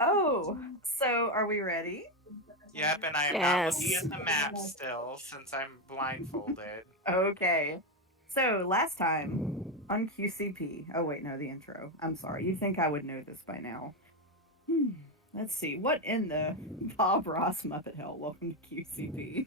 Oh, so are we ready? Yep, and I am not looking Yes. at the map still since I'm blindfolded. Okay. So last time on QCP. Oh wait, no, the intro. I'm sorry. You'd think I would know this by now. Hmm. Let's see. What in the Bob Ross Muppet Hell? Welcome to QCP.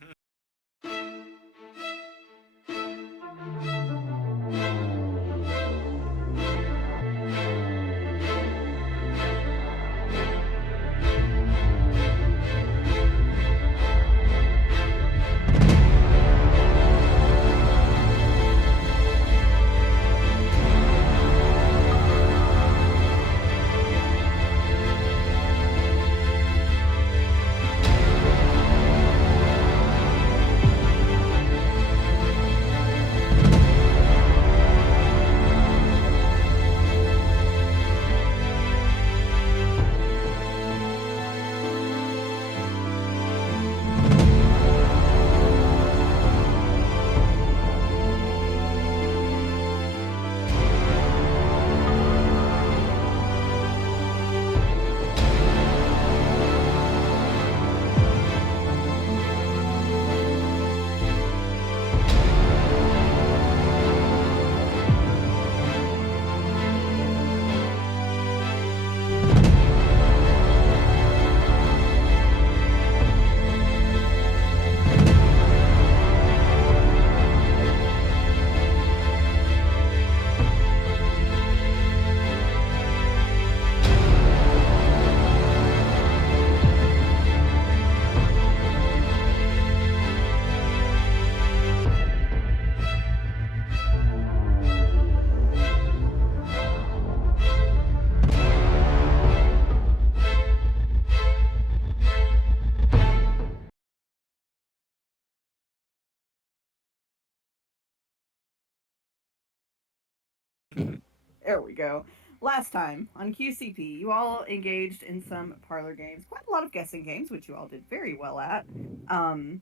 There we go. Last time on QCP, you all engaged in some parlor games, quite a lot of guessing games, which you all did very well at. Um,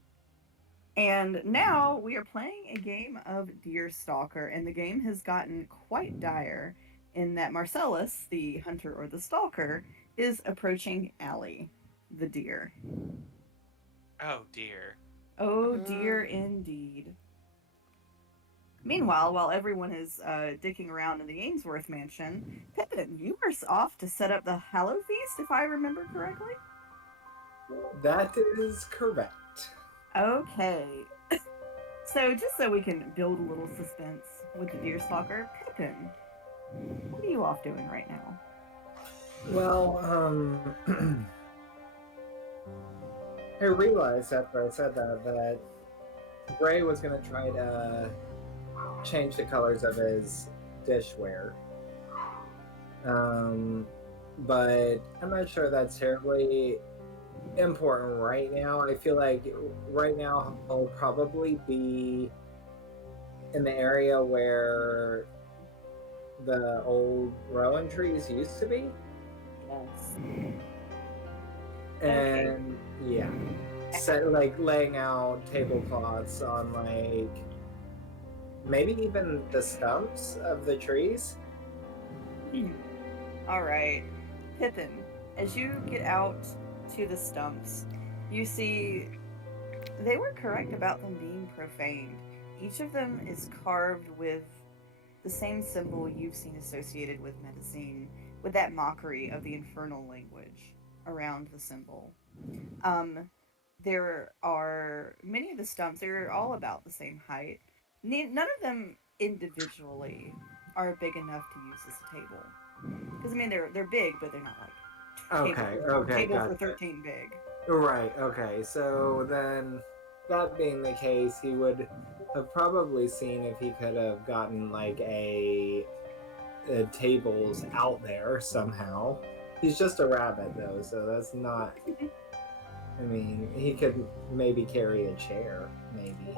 and now we are playing a game of Deer Stalker, and the game has gotten quite dire in that Marcellus, the hunter or the stalker, is approaching Alli, the deer. Oh dear. Oh dear, indeed. Meanwhile, while everyone is dicking around in the Ainsworth mansion, Pippin, you were off to set up the Hallowfest, if I remember correctly. That is correct. Okay. So, just so we can build a little suspense with the Deerstalker, Pippin, what are you off doing right now? Well, I realized after I said that Gray was going to try to change the colors of his dishware. Um, but I'm not sure that's terribly important right now. I feel like right now I'll probably be in the area where the old rowan trees used to be. Yes. Okay. And yeah, set like laying out tablecloths on like maybe even the stumps of the trees. All right. Pippin, as you get out to the stumps, you see they were correct about them being profaned. Each of them is carved with the same symbol you've seen associated with medicine, with that mockery of the infernal language around the symbol. Um, there are many of the stumps, they're all about the same height. None of them individually are big enough to use as a table. Because I mean, they're big, but they're not like Okay, okay, table for gotcha. 13 big. Right, okay. So then, that being the case, he would have probably seen if he could have gotten like tables out there somehow. He's just a rabbit though, so that's not. I mean, he could maybe carry a chair, maybe.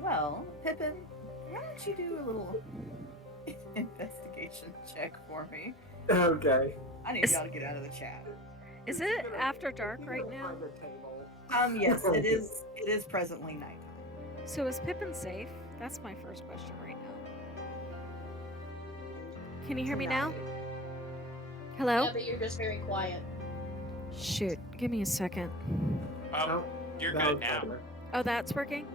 Well, Pippin, why don't you do a little investigation check for me? Okay. I need Is y'all to get out of the chat. is it after dark right now? Yes, it is. It is presently nighttime. So is Pippin safe? That's my first question right now. Can you hear me now? Hello? Yeah, but you're just very quiet. Shoot, give me a second. Oh, you're that good was now. better. Oh, that's working?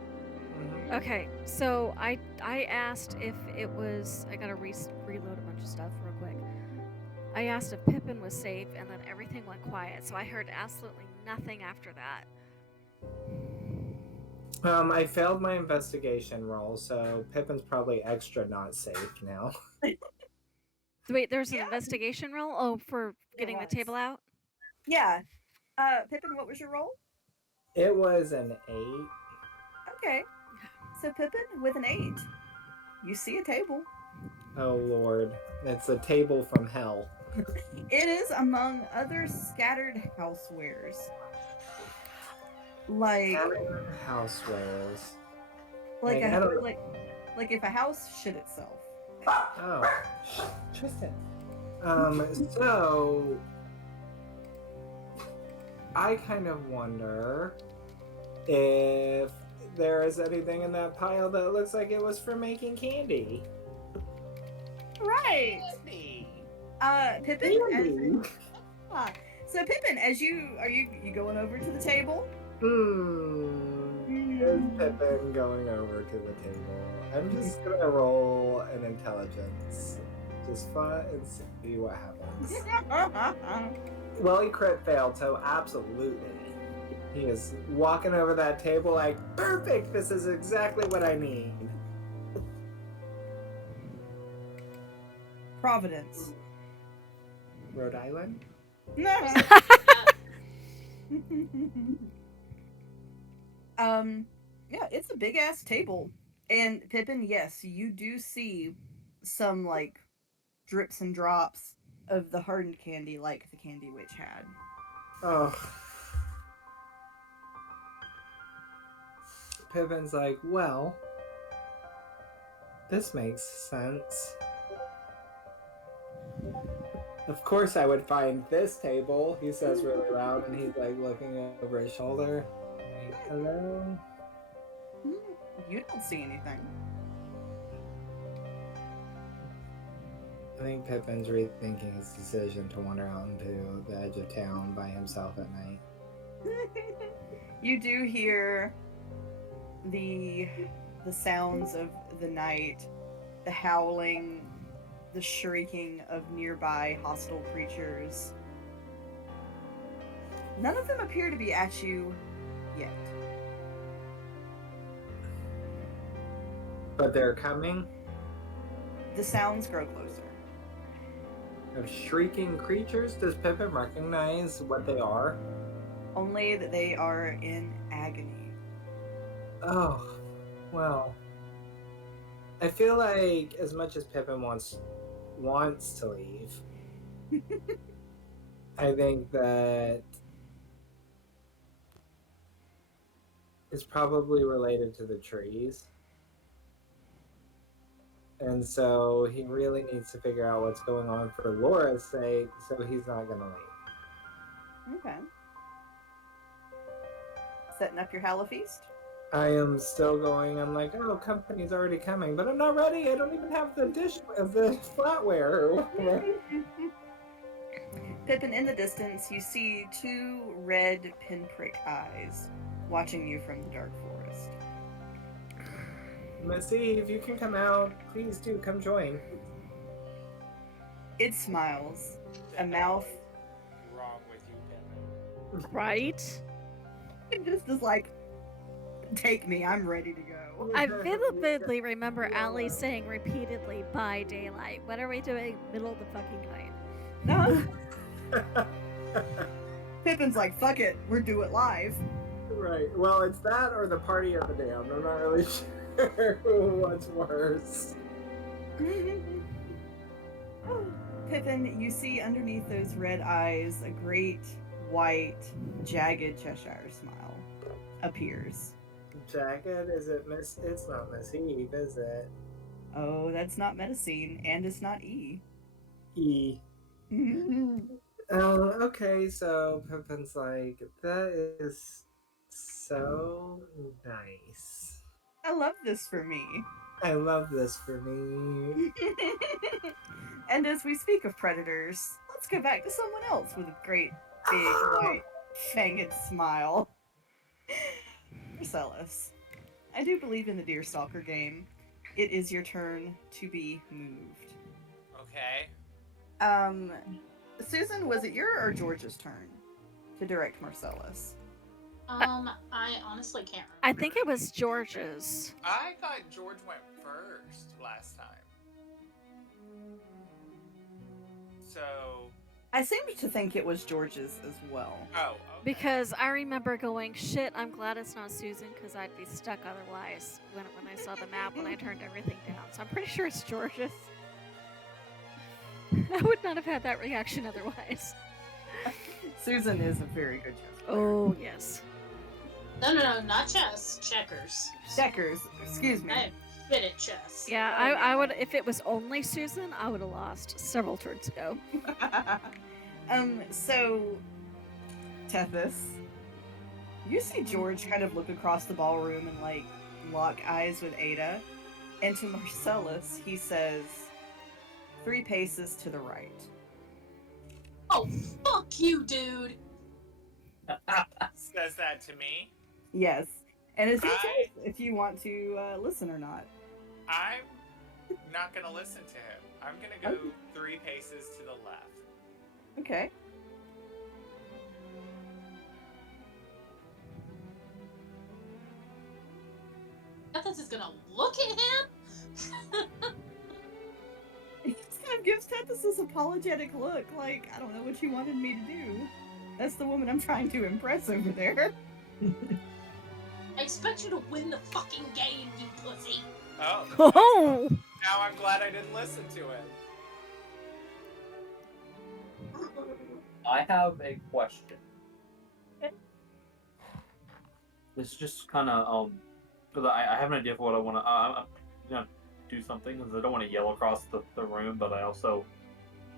Mhm. Okay, so I asked if it was... I gotta reload a bunch of stuff real quick. I asked if Pippin was safe, and then everything went quiet, so I heard absolutely nothing after that. I failed my investigation roll, so Pippin's probably extra not safe now. Wait, there's an Yeah. investigation roll? Oh, for getting the was. table out? Yeah. Pippin, what was your roll? It was an 8. Okay. So Pippin, with an 8, you see a table. Oh lord, it's a table from hell. It is among other scattered housewares. Like Housewares. like I a don't- like if a house shit itself. Oh, Tristan. So I kind of wonder if there is anything in that pile that looks like it was for making candy. Right. Candy. Pippin. Candy? So Pippin, as you going over to the table? Is Pippin going over to the table? I'm just gonna roll an intelligence. Just fun and see what happens. Well, he crit failed, so absolutely. He is walking over that table like, perfect, this is exactly what I need. Providence. Rhode Island? No. Yeah, it's a big ass table. And Pippin, yes, you do see some like drips and drops of the hardened candy like the Candy Witch had. Oh. Pippin's like, well, this makes sense. Of course I would find this table, he says really loud, and he's like looking over his shoulder. Like, hello? You don't see anything. I think Pippin's rethinking his decision to wander out into the edge of town by himself at night. You do hear the sounds of the night, the howling, the shrieking of nearby hostile creatures. None of them appear to be at you yet. But they're coming The sounds grow closer. of shrieking creatures. Does Pippin recognize what they are? Only that they are in agony. Oh, well. I feel like as much as Pippin wants to leave, I think that it's probably related to the trees. And so he really needs to figure out what's going on for Laura's sake, so he's not going to leave. Okay. Setting up your Hallowfest? I am still going. I'm like, oh, company's already coming, but I'm not ready. I don't even have the the flatware. Pippin, in the distance, you see 2 red pinprick eyes watching you from the dark forest. Missy, if you can come out, please do come join. It smiles. A mouth. Wrong with you, Pippin. Right? It just is like, take me, I'm ready to go. I vividly remember Alli saying repeatedly, by daylight. What are we doing middle of the fucking night? No. Pippin's like, fuck it, we're do it live. Right. Well, it's that or the party of the damned. I'm not really sure what's worse. Pippin, you see underneath those red eyes a great, white, jagged Cheshire smile appears. Jagged? Is it Miss? It's not Miss Eve, is it? Oh, that's not medicine, and it's not E. E. Oh, okay. So Pippin's like, that is so nice. I love this for me. I love this for me. And as we speak of predators, let's go back to someone else with a great, big, white, fanged smile. Marcellus, I do believe in the Deer Stalker game. It is your turn to be moved. Okay. Susan, was it your or George's turn to direct Marcellus? I honestly can't remember. I think it was George's. I thought George went first last time. So. I seem to think it was George's as well. Oh. Okay. Because I remember going, shit, I'm glad it's not Susan, because I'd be stuck otherwise when I saw the map when I turned everything down. So I'm pretty sure it's George's. I would not have had that reaction otherwise. Susan is a very good chess player. Oh, yes. No, not chess. Checkers. Checkers, excuse me. I am fit at chess. Yeah, I would, if it was only Susan, I would have lost several turns ago. So, Tethys, you see George kind of look across the ballroom and, like, lock eyes with Ada. And to Marcellus, he says, 3 paces to the right. Oh, fuck you, dude. Says that to me. Yes. And it's your choice if you want to listen or not. I'm not gonna listen to him. I'm gonna go 3 paces to the left. Okay. Tethys is gonna look at him. He just kind of gives Tethys this apologetic look, like, I don't know what you wanted me to do. That's the woman I'm trying to impress over there. I expect you to win the fucking game, you pussy. Oh. Oh! Now I'm glad I didn't listen to him. I have a question. This is just kind of because I have an idea of what I want to. I'm gonna do something because I don't want to yell across the room, but I also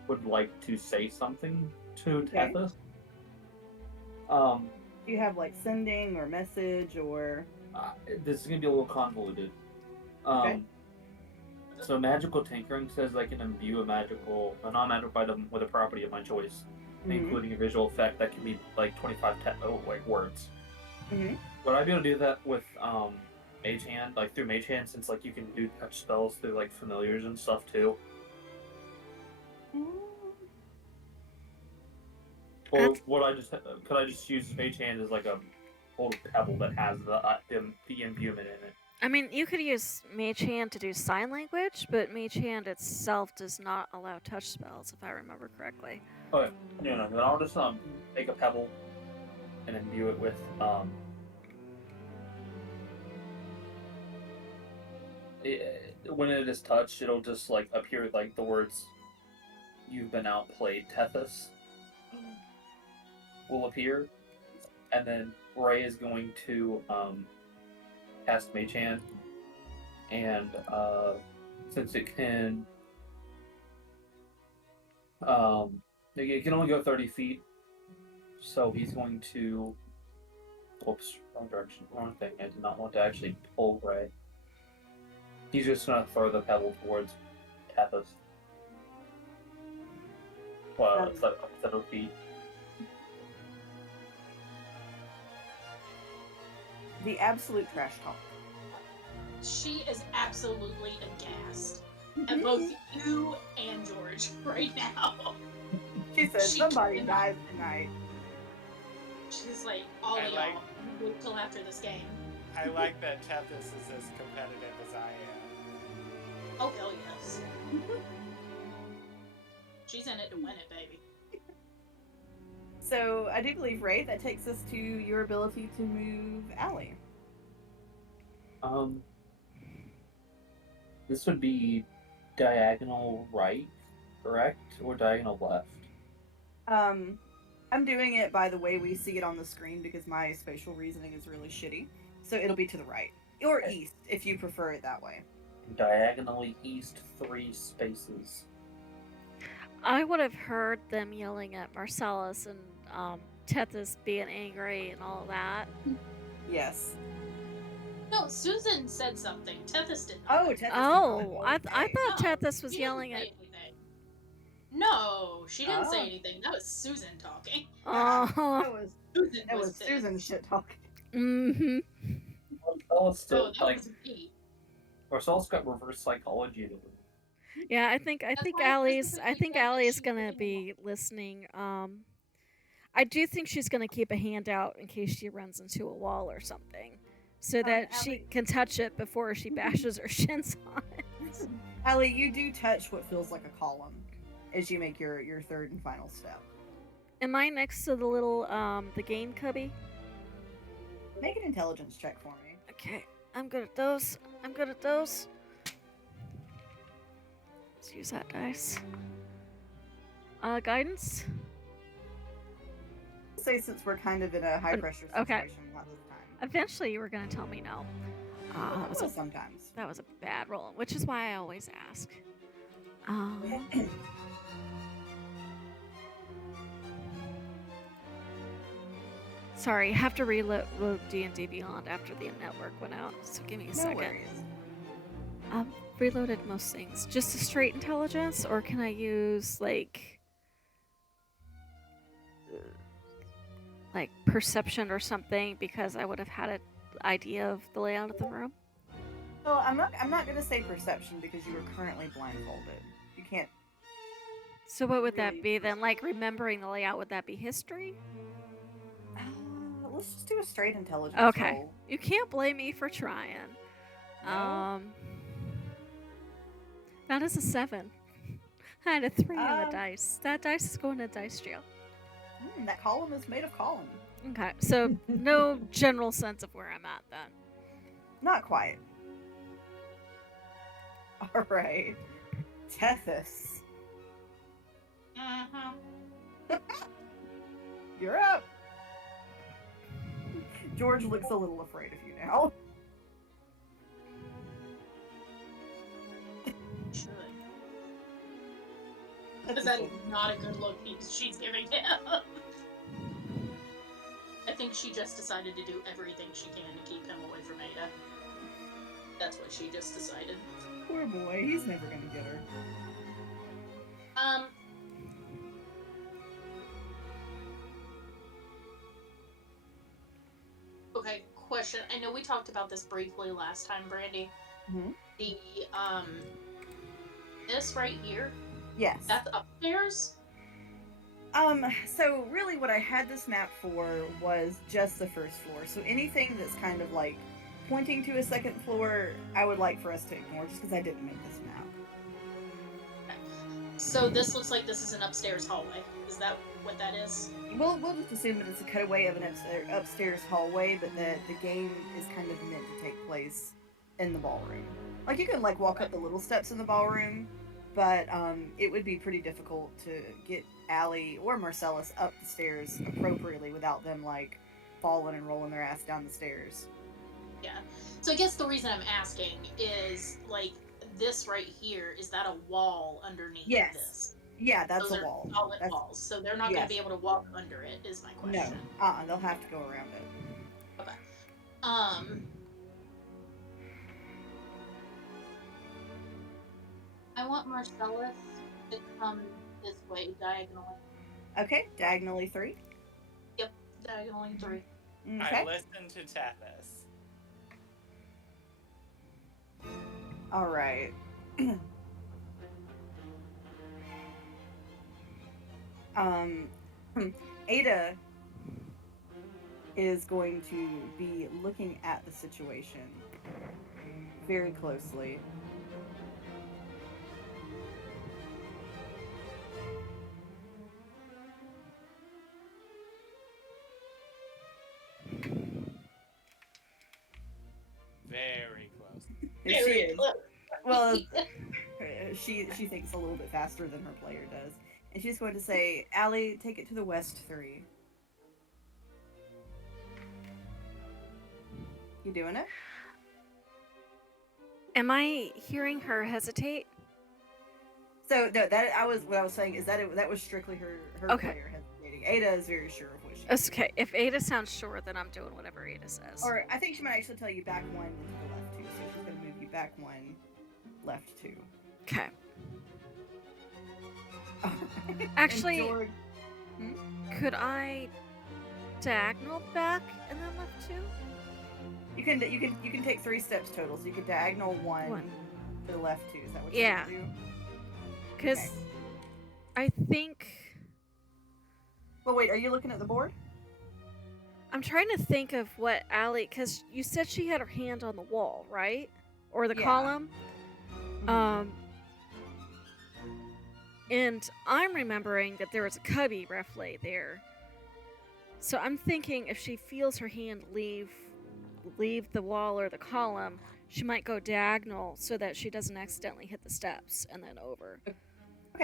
would like to say something to Okay. Tethys. Do you have, like, sending or message or... This is gonna be a little convoluted. Okay. So magical tinkering says I can imbue a non-magical item with a property of my choice, including a visual effect that can be like 25 words. Mhm. Would I be able to do that with Mage Hand, like through Mage Hand, since like you can do touch spells through like familiars and stuff too? Or could I just use Mage Hand as like a old pebble that has the imbuement in it? I mean, you could use Mage Hand to do sign language, but Mage Hand itself does not allow touch spells, if I remember correctly. Okay, no, then I'll just make a pebble and imbue it with when it is touched, it'll just like appear like the words "You've been outplayed, Tethys" will appear, and then Ray is going to cast Mage Hand, and since it can only go 30 feet, so he's going to. Whoops, wrong direction, wrong thing. I did not want to actually pull Ray. He's just going to throw the pebble towards Tethys. Well, it's like 7 feet. The absolute trash talk. She is absolutely aghast at both you and George right now. She said, somebody dies tonight. She's like, all of y'all, wait till after this game. I like that Tethys is as competitive as I am. Oh, hell yes. She's in it to win it, baby. So, I do believe, Ray, that takes us to your ability to move Alli. This would be diagonal right, correct? Or diagonal left? I'm doing it by the way we see it on the screen because my spatial reasoning is really shitty. So it'll be to the right. Or east, if you prefer it that way. Diagonally east 3 spaces. I would have heard them yelling at Marcellus and Tethys being angry and all of that. Yes. No, Susan said something. Tethys did not. Oh, Tethys. Oh, I Okay. thought No, Tethys was she didn't yelling say at. anything. No, she didn't Oh. say anything. That was Susan talking. Oh. Susan That was pissed. Susan shit talking. Mm-hmm. Marcellus No, still, that like, was me. Marcellus got reverse psychology to Yeah, I think why I Allie's specifically said that Allie's she gonna didn't be listening. I do think she's gonna keep a hand out in case she runs into a wall or something, so that she Alli, can touch it before she bashes her shins on it. Alli, you do touch what feels like a column as you make your third and final step. Am I next to the little the game cubby? Make an intelligence check for me. Okay, I'm good at those. Let's use that dice. Guidance. Say since we're kind of in a high pressure situation, Okay. not this time. Eventually, you were gonna tell me no. Well, That was sometimes. that was a bad roll, which is why I always ask. Sorry, I have to reload D&D Beyond after the network went out, so give me a No second. worries. Reloaded most things. Just a straight intelligence, or can I use like perception or something, because I would have had an idea of the layout of the room? Well, I'm not gonna say perception because you are currently blindfolded. You can't. So what would that Really be then? Like remembering the layout, would that be history? Let's just do a straight intelligence Okay. roll. You can't blame me for trying. No. That is a 7. I had a 3 on the Um, dice. That dice is going to dice jail. That column is made of column. Okay, so no general sense of where I'm at then. Not quite. All right, Tethys, Mm-hmm. you're up. George looks a little afraid of you now. Should. Because that is not a good look she's giving him. I think she just decided to do everything she can to keep him away from Ada. That's what she just decided. Poor boy, he's never gonna get her. Okay, question. I know we talked about this briefly last time, Brandy. Mm-hmm. The, this right here, Yes. that's upstairs? So really what I had this map for was just the first floor. So anything that's kind of like pointing to a second floor, I would like for us to ignore just because I didn't make this map. So this looks like this is an upstairs hallway. Is that what that is? We'll just assume that it's a cutaway of an upstairs hallway, but that the game is kind of meant to take place in the ballroom. Like you can like walk up the little steps in the ballroom, but it would be pretty difficult to get Alli or Marcellus up the stairs appropriately without them like falling and rolling their ass down the stairs. Yeah. So I guess the reason I'm asking is, like, this right here, is that a wall underneath Yes. this? Yeah, that's Those a are wall. solid That's, walls, so they're not going yes. to be able to walk under it, is my no, question. they'll have to go around it. I want Marcellus to come this way, diagonally. Okay, diagonally 3. Diagonally 3. Okay. I listen to Tethys. All right. Ada is going to be looking at the situation very closely. Very close. And she is. Well, she thinks a little bit faster than her player does. And she's going to say, Alli, take it to the west 3. You doing it? Am I hearing her hesitate? So no, what I was saying is that that was strictly her Okay. player hesitating. Ada is very sure of what she. It's okay. If Ada sounds sure, then I'm doing whatever Ada says. Or I think she might actually tell you back 1 and to the left 2. So she's gonna move you back 1, left 2. Okay. And Actually, George, could I diagonal back and then left 2? you can take 3 steps total. So you could diagonal 1 One. to the left 2. Is that what Yeah. you're gonna do? Because Okay. I think Well, wait. Are you looking at the board? I'm trying to think of what Alli. Because you said she had her hand on the wall, right? Or the Yeah. column. And I'm remembering that there was a cubby roughly there. So I'm thinking if she feels her hand leave the wall or the column, she might go diagonal so that she doesn't accidentally hit the steps and then over. Okay.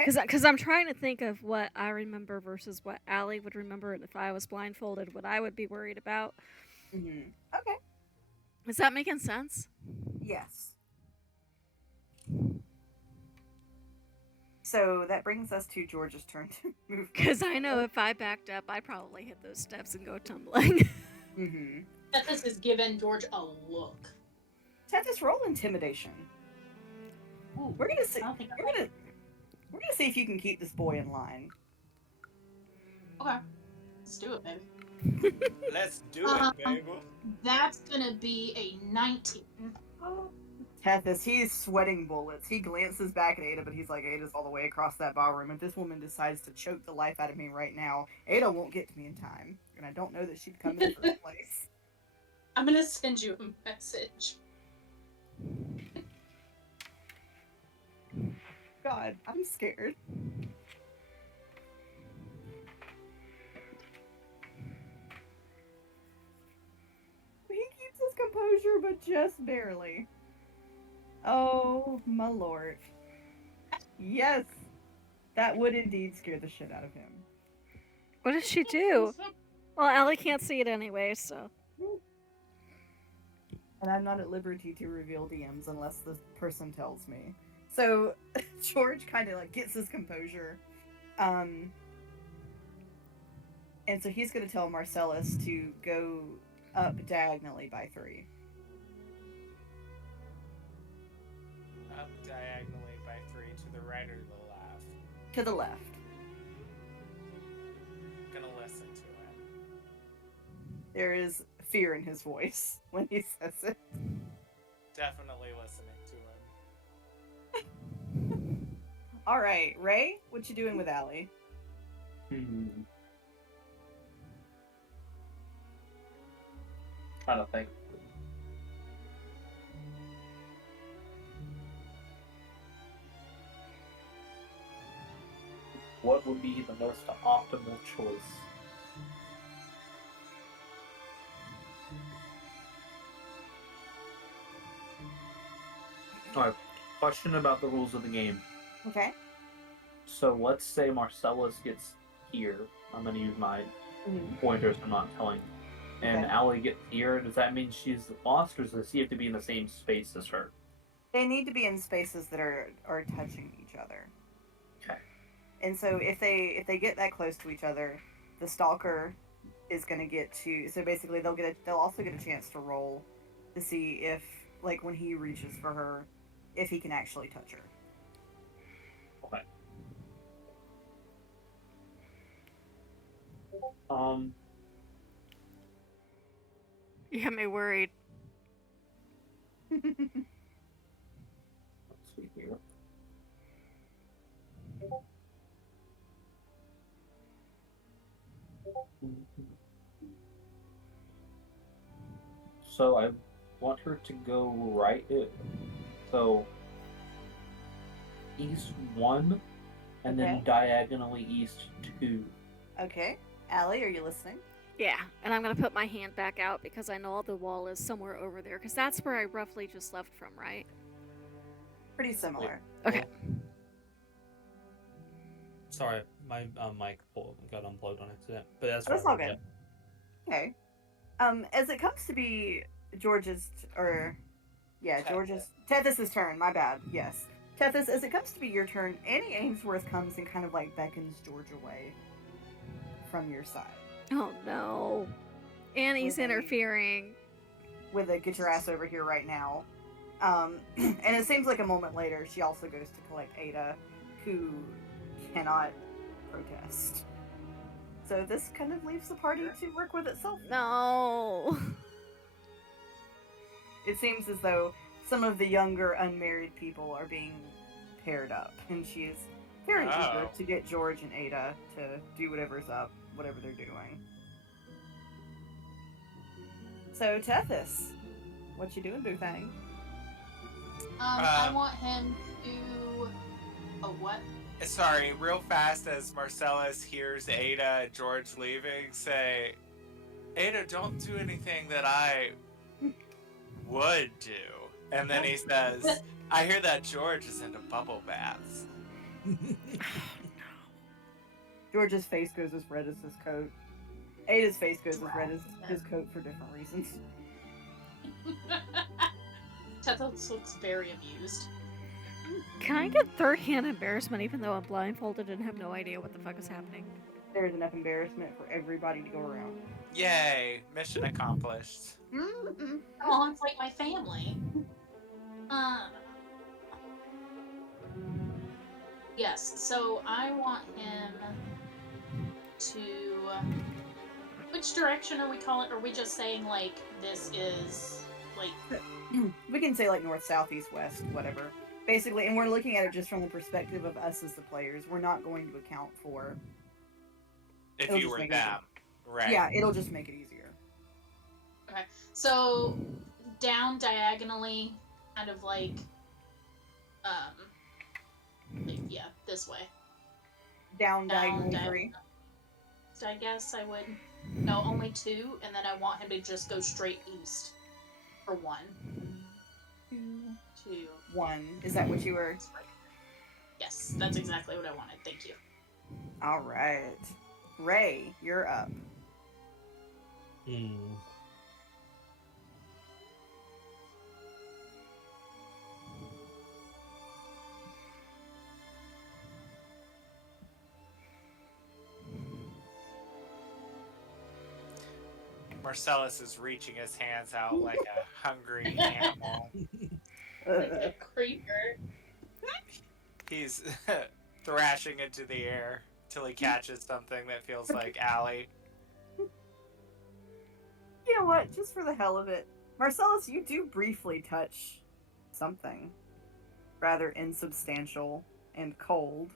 Because I'm trying to think of what I remember versus what Alli would remember, and if I was blindfolded, what I would be worried about. Okay. Is that making sense? Yes. So that brings us to George's turn to move. Because I know if I backed up, I'd probably hit those steps and go tumbling. Mm-hmm. Tethys has given George a look. Tethys, roll intimidation. Ooh, We're gonna see. I don't think We're gonna see if you can keep this boy in line. Okay. Let's do it, baby. Let's do Um, it, baby. That's gonna be a 19. Tethys, he's sweating bullets. He glances back at Ada, but he's like, Ada's all the way across that ballroom. If this woman decides to choke the life out of me right now, Ada won't get to me in time. And I don't know that she'd come in the first place. I'm gonna send you a message. God, I'm scared. He keeps his composure, but just barely. Oh, my lord. Yes! That would indeed scare the shit out of him. What does she do? Well, Alli can't see it anyway, so. And I'm not at liberty to reveal DMs unless the person tells me. So, George kind of like gets his composure. And so he's going to tell Marcellus to go up diagonally by 3. Up diagonally by 3 to the right or the left. To the left. Gonna listen to him. There is fear in his voice when he says it. Definitely listening to him. All right, Ray, what you doing with Alli? Trying to think. What would be the most optimal choice? Alright, question about the rules of the game. Okay. So let's say Marcellus gets here. I'm going to use my pointers, I'm not telling. And Okay. Alli gets here. Does that mean she's lost, or does he have to be in the same space as her? They need to be in spaces that are touching each other. Okay. And so if they get that close to each other, the stalker is going to get to. So basically, they'll also get a chance to roll to see if, like, when he reaches for her, if he can actually touch her. Okay. You got me worried. Let's see here. So I want her to go right. So east 1, and then Okay. diagonally east 2. Okay. Alli, are you listening? Yeah, and I'm gonna put my hand back out because I know the wall is somewhere over there, because that's where I roughly just left from, right? Pretty similar. Okay. Sorry, my mic got unplugged on accident, but that's That's all all good. Okay. As it comes to be George's, George's Tethys' turn. My bad. Yes. Tethys, as it comes to be your turn, Annie Ainsworth comes and kind of like beckons George away from your side. Oh no. Annie's With a- interfering. With a get your ass over here right now. And it seems like a moment later, she also goes to collect Ada, who cannot protest. So this kind of leaves the party to work with itself. No. It seems as though some of the younger unmarried people are being paired up, and she is very eager to get George and Ada to do whatever's up, whatever they're doing. So Tethys, what you doing, boo thing? I want him to. Oh, what? Sorry, real fast as Marcellus hears Ada and George leaving, say, Ada, don't do anything that I would do. And then he says, I hear that George is into bubble baths. George's face goes as red as his coat. Ada's face goes as red as his coat for different reasons. Tethys looks very amused. Can I get third-hand embarrassment even though I'm blindfolded and have no idea what the fuck is happening? There is enough embarrassment for everybody to go around. Yay, mission accomplished. Oh, it's like my family. Yes, so I want him to... Which direction are we calling? Are we just saying, like, this is, like... We can say like north, south, east, west, whatever. Basically, and we're looking at it just from the perspective of us as the players. We're not going to account for... If It'll you just were make them. Right. Yeah, it'll just make it easier. Okay, so down diagonally, kind of like, yeah, this way. Down Down diagonally 3. So I guess I would, no, only 2, and then I want him to just go straight east for 1. 2, 2. 1. Is that what you were? Yes, that's exactly what I wanted. Thank you. All right. Ray, you're up. Marcellus is reaching his hands out like a hungry animal. Like a creeper. He's thrashing into the air till he catches something that feels like Alli. You know what? Just for the hell of it, Marcellus, you do briefly touch something rather insubstantial and cold.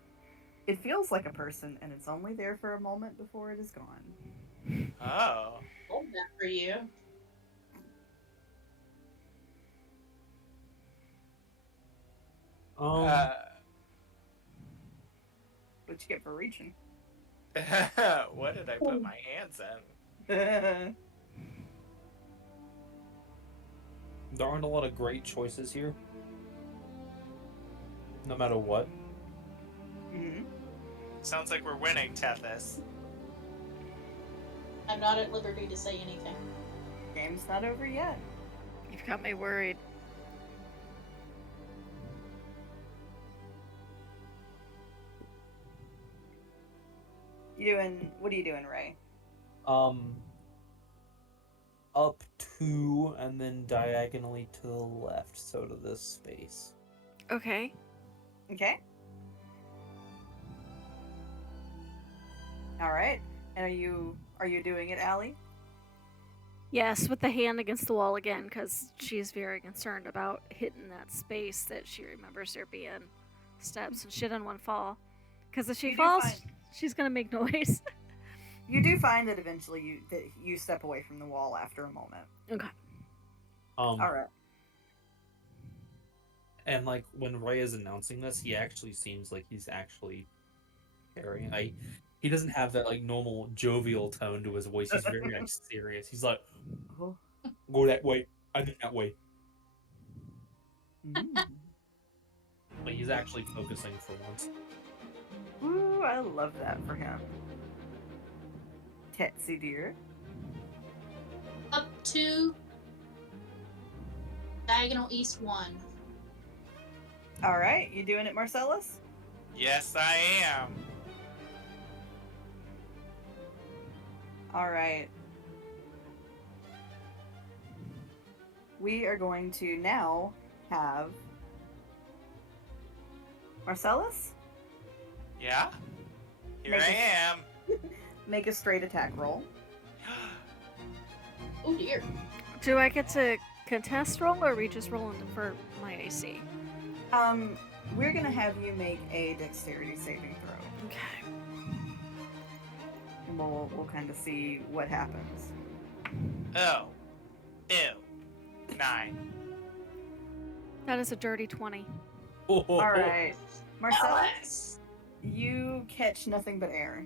It feels like a person, and it's only there for a moment before it is gone. Oh. Hold that for you. What you get for reaching? What did I put my hands in? There aren't a lot of great choices here. No matter what. Mm-hmm. Sounds like we're winning, Tethys. I'm not at liberty to say anything. Game's not over yet. You've got me worried. What are you doing, Ray? Up 2 and then diagonally to the left, so to this space. Okay. Okay. All right. And are you doing it, Alli? Yes, with the hand against the wall again, because she's very concerned about hitting that space that she remembers there being steps and she doesn't want to fall. Because if she You do falls, find- she's gonna make noise. You do find that eventually you step away from the wall after a moment. Okay. All right. And like when Ray is announcing this, he actually seems like he's actually caring. He doesn't have that like normal jovial tone to his voice. He's very like serious. He's like, Oh. go that way. I think that way. Mm. But he's actually focusing for once. Ooh, I love that for him. Tetsy dear. Up 2. Diagonal east 1. All right, you doing it, Marcellus? Yes, I am. All right. We are going to now have Marcellus Yeah? Here Make I it- am. make a straight attack roll. Oh dear. Do I get to contest roll, or are we just rolling for my AC? We're gonna have you make a dexterity saving throw, Okay. and we'll kind of see what happens. Oh. Ew. 9. That is a dirty 20. All right, Marcellus, Alice. you catch nothing but air.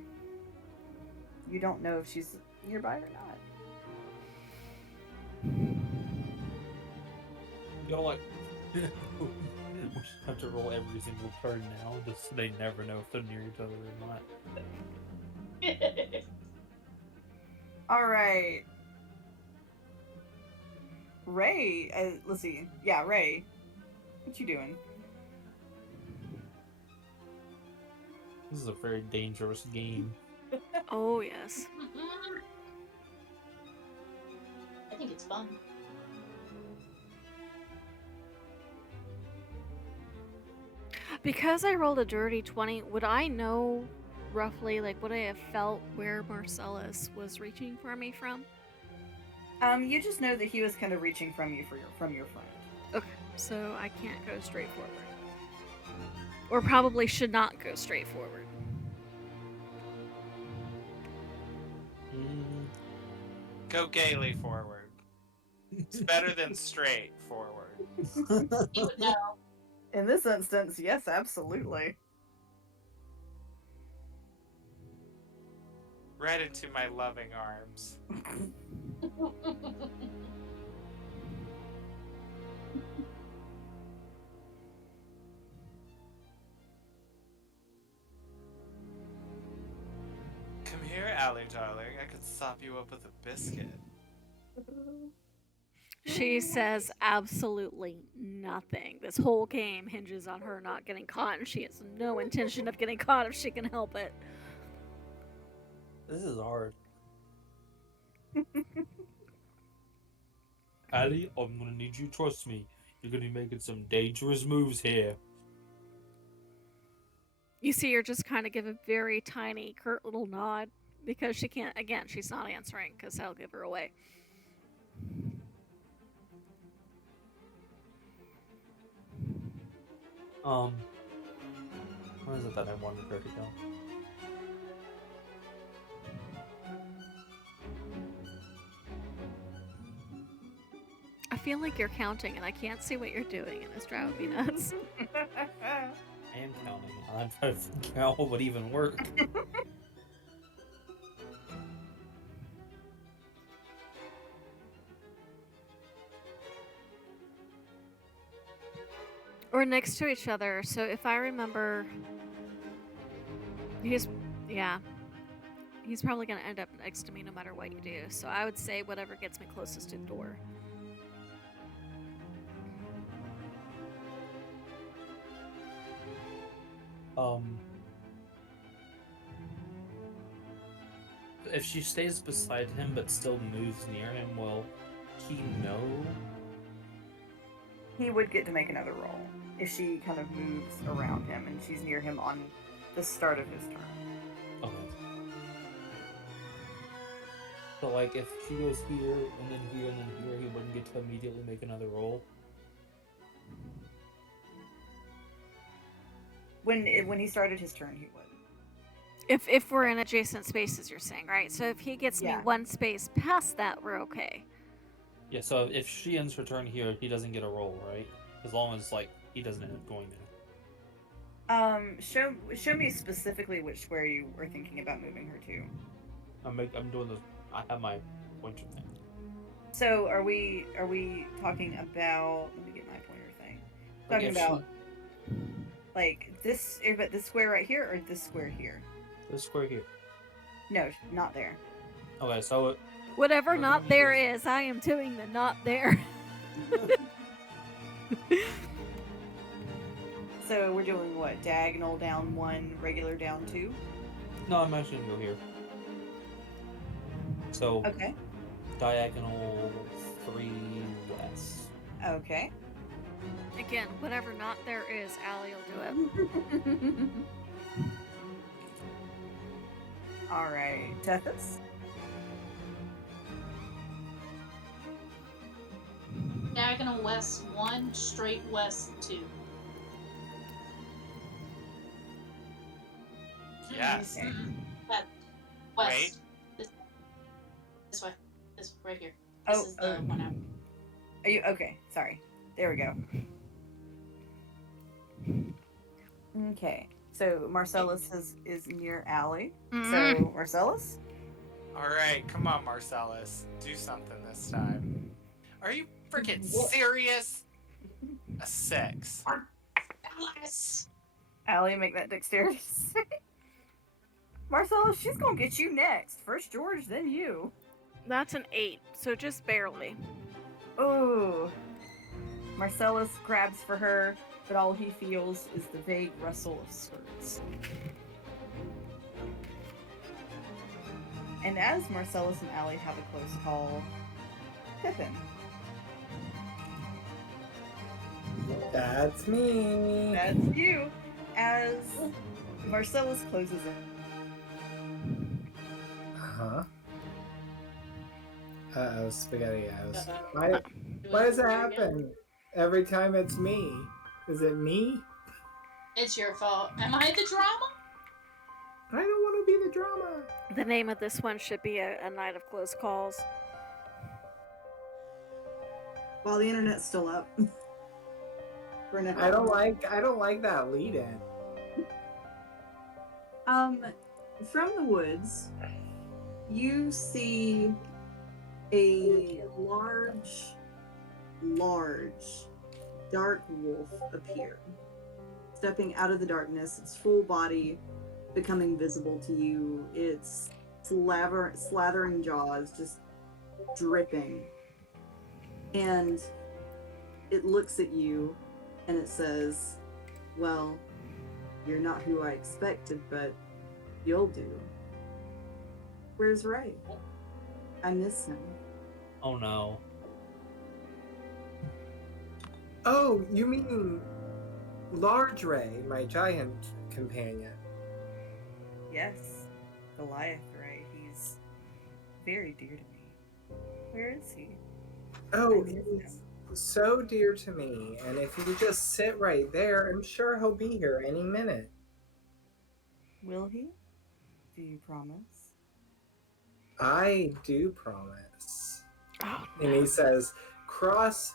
You don't know if she's nearby or not. Y'all like we have to roll every single turn now, just so they never know if they're near each other or not. All right. Ray, let's see. Yeah, Ray. What you doing? This is a very dangerous game. Oh, yes. I think it's fun. Because I rolled a dirty 20, would I know roughly, like, would I have felt where Marcellus was reaching for me from? You just know that he was kind of reaching from you from your friend. Okay, so I can't go straight forward. Or probably should not go straight forward. Go gaily forward. It's better than straight forward. You would know. In this instance, yes, absolutely. Right into my loving arms. Come here, Alli, darling. I could sop you up with a biscuit. She says absolutely nothing. This whole game hinges on her not getting caught, and she has no intention of getting caught if she can help it. This is hard. Alli, I'm gonna need you to trust me. You're gonna be making some dangerous moves here. You see her just kind of give a very tiny, curt little nod because she can't, again, she's not answering because that'll give her away. What is it that I wanted her to go? I feel like you're counting and I can't see what you're doing, and it's driving me nuts. I am counting. I'm trying to figure out what would even work. We're next to each other, so if I remember, he's probably gonna end up next to me no matter what you do. So I would say whatever gets me closest to the door. If she stays beside him but still moves near him, will he know? He would get to make another roll if she kind of moves around him and she's near him on the start of his turn. Okay. So, like, if she goes here, and then here, and then here, he wouldn't get to immediately make another roll? When he started his turn, he would. If we're in adjacent spaces, you're saying, right? So if he gets Yeah. me one space past that, we're okay. Yeah, so if she ends her turn here, he doesn't get a roll, right? As long as, like, he doesn't end up going there. Show me specifically which square you were thinking about moving her to. I'm doing this. I have my pointer thing. So are we talking about? Let me get my pointer thing. Like, Talking if about like this square right here or this square here? this square here. No, not there. Okay, so Whatever Well, not then there you is, I am doing the not there. doing what? Diagonal down 1, regular down 2? No, I'm actually gonna go here. So Okay. diagonal 3 west. Okay. Again, whatever not there is, Allie will do it. Alright. Tethys? Diagonal west 1, straight west 2. Yes. Okay. West. This way. This right here. This is the one out. Are you okay? Sorry. There we go. Okay. So Marcellus is near Alli. So Marcellus? Alright, come on, Marcellus. Do something this time. Are you freaking What? serious? A 6. Yes. Alli, make that dexterity save. Marcellus, she's gonna get you next. First George, then you. That's an 8, so just barely. Oh. Marcellus grabs for her, but all he feels is the vague rustle of skirts. And as Marcellus and Alli have a close call, Pippin. That's me. That's you. As Marcellus closes in. Huh? Uh-oh, SpaghettiOs. Uh-oh. Why does that happen? Every time it's me. Is it me? It's your fault. Am I the drama? I don't want to be the drama. The name of this one should be a Night of Close Calls. While the internet's still up. For an I don't like that lead in. From the woods, you see a large, dark wolf appear. Stepping out of the darkness, its full body becoming visible to you, its slathering jaws just dripping. And it looks at you and it says, well, you're not who I expected, but you'll do. Where's Ray? I miss him. Oh no. Oh, you mean Large Ray, my giant companion. Yes, Goliath Ray. He's very dear to me. Where is he? Oh, I miss he's so dear to me, and if you just sit right there, I'm sure he'll be here any minute. Will he? Do you promise? I do promise. Oh, And he says, cross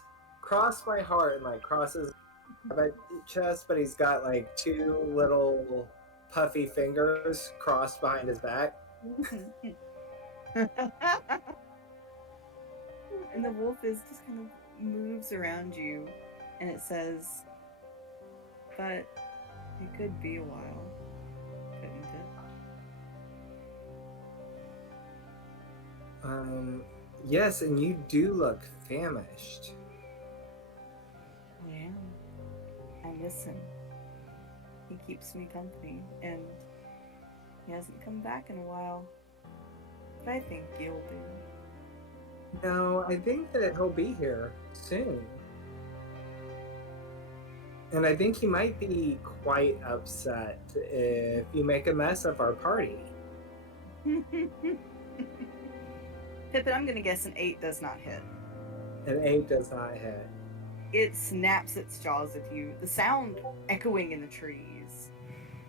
my heart, and like crosses my chest, but he's got like 2 little puffy fingers crossed behind his back. And the wolf is just kind of moves around you, and it says, but it could be a while, couldn't it? Yes, and you do look famished. I am. I miss him. He keeps me company, and he hasn't come back in a while. But I think you'll do. No, I think that he'll be here soon. And I think he might be quite upset if you make a mess of our party. Pippin, I'm gonna guess an 8 does not hit. An 8 does not hit. It snaps its jaws at you, the sound echoing in the trees.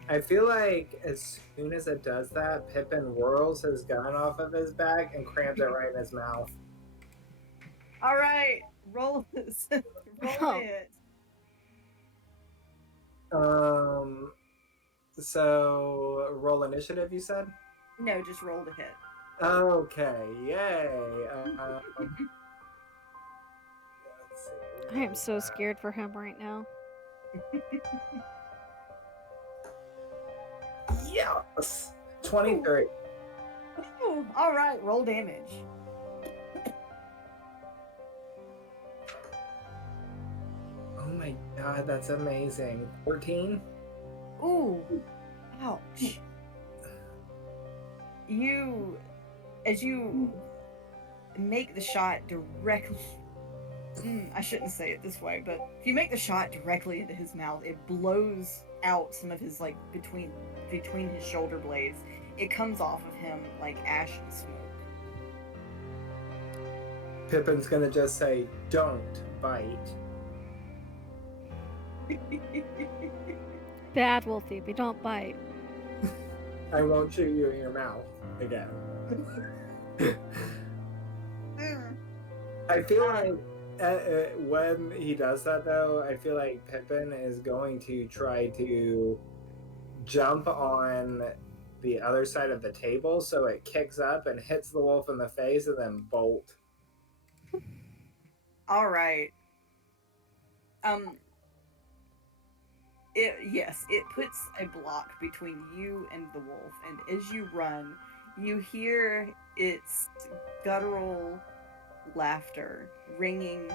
I feel like as soon as it does that, Pippin whirls his gun off of his back and crams it right in his mouth. All right, roll this. Roll it. So roll initiative, you said? No, just roll to hit. Okay, yay. Let's see. I am so scared for him right now. Yes! 23. Ooh, all right, roll damage. Oh my god, that's amazing. 14? Ooh, ouch. As you make the shot directly. I shouldn't say it this way, but if you make the shot directly into his mouth, it blows out some of his between his shoulder blades. It comes off of him like ash and smoke. Pippin's gonna just say, "Don't bite." Bad, Wolfie, don't bite. I won't shoot you in your mouth again. I feel like when he does that, though, I feel like Pippin is going to try to jump on the other side of the table so it kicks up and hits the wolf in the face and then bolt. All right. It puts a block between you and the wolf, and as you run, you hear its guttural laughter ringing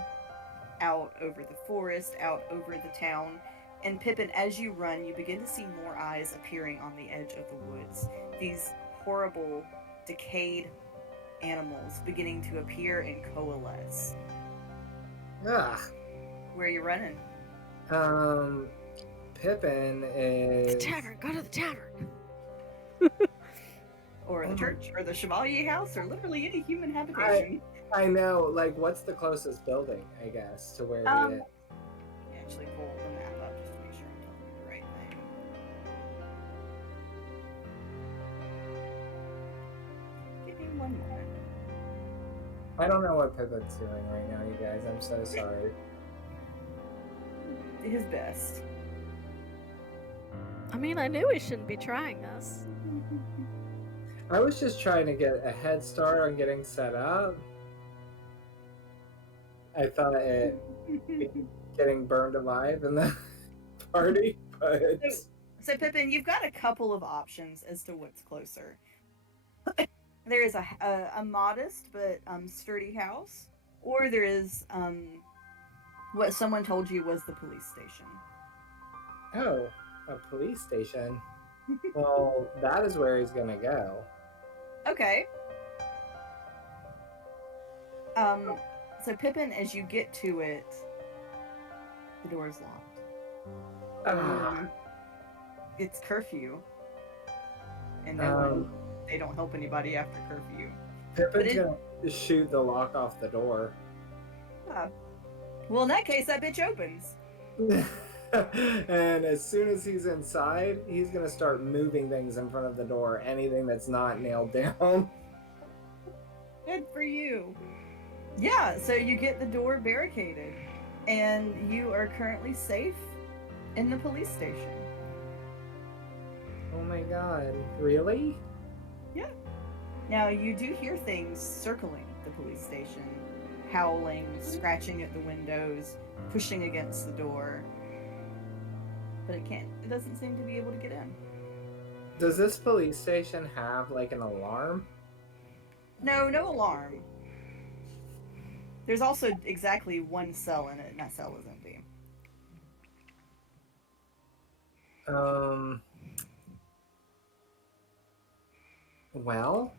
out over the forest, out over the town. And Pippin, as you run, you begin to see more eyes appearing on the edge of the woods. These horrible, decayed animals beginning to appear and coalesce. Ugh. Where are you running? Pippin is... The tavern! Go to the tavern! Or the church, or the Chevalier house, or literally any human habitation. I know, like, what's the closest building, I guess, to where he is? Let me actually pull the map up just to make sure I'm telling you the right thing. Give me one moment. I don't know what Pippin's doing right now, you guys. I'm so sorry. His best. I mean, I knew we shouldn't be trying this. I was just trying to get a head start on getting set up. I thought it getting burned alive in the party, but... So Pippin, you've got a couple of options as to what's closer. There is a modest but sturdy house, or there is what someone told you was the police station. Oh, a police station? Well, that is where he's gonna go. Okay. So Pippin, as you get to it, the door is locked. It's curfew. And they don't help anybody after curfew. Pippin's gonna shoot the lock off the door. Well, in that case, that bitch opens. And as soon as he's inside, he's gonna start moving things in front of the door, anything that's not nailed down. Good for you. Yeah, so you get the door barricaded, and you are currently safe in the police station. Oh my god, really? Yeah. Now, you do hear things circling the police station, howling, scratching at the windows, pushing against the door. But it doesn't seem to be able to get in. Does this police station have, like, an alarm? No alarm. There's also exactly one cell in it, and that cell is empty. Well,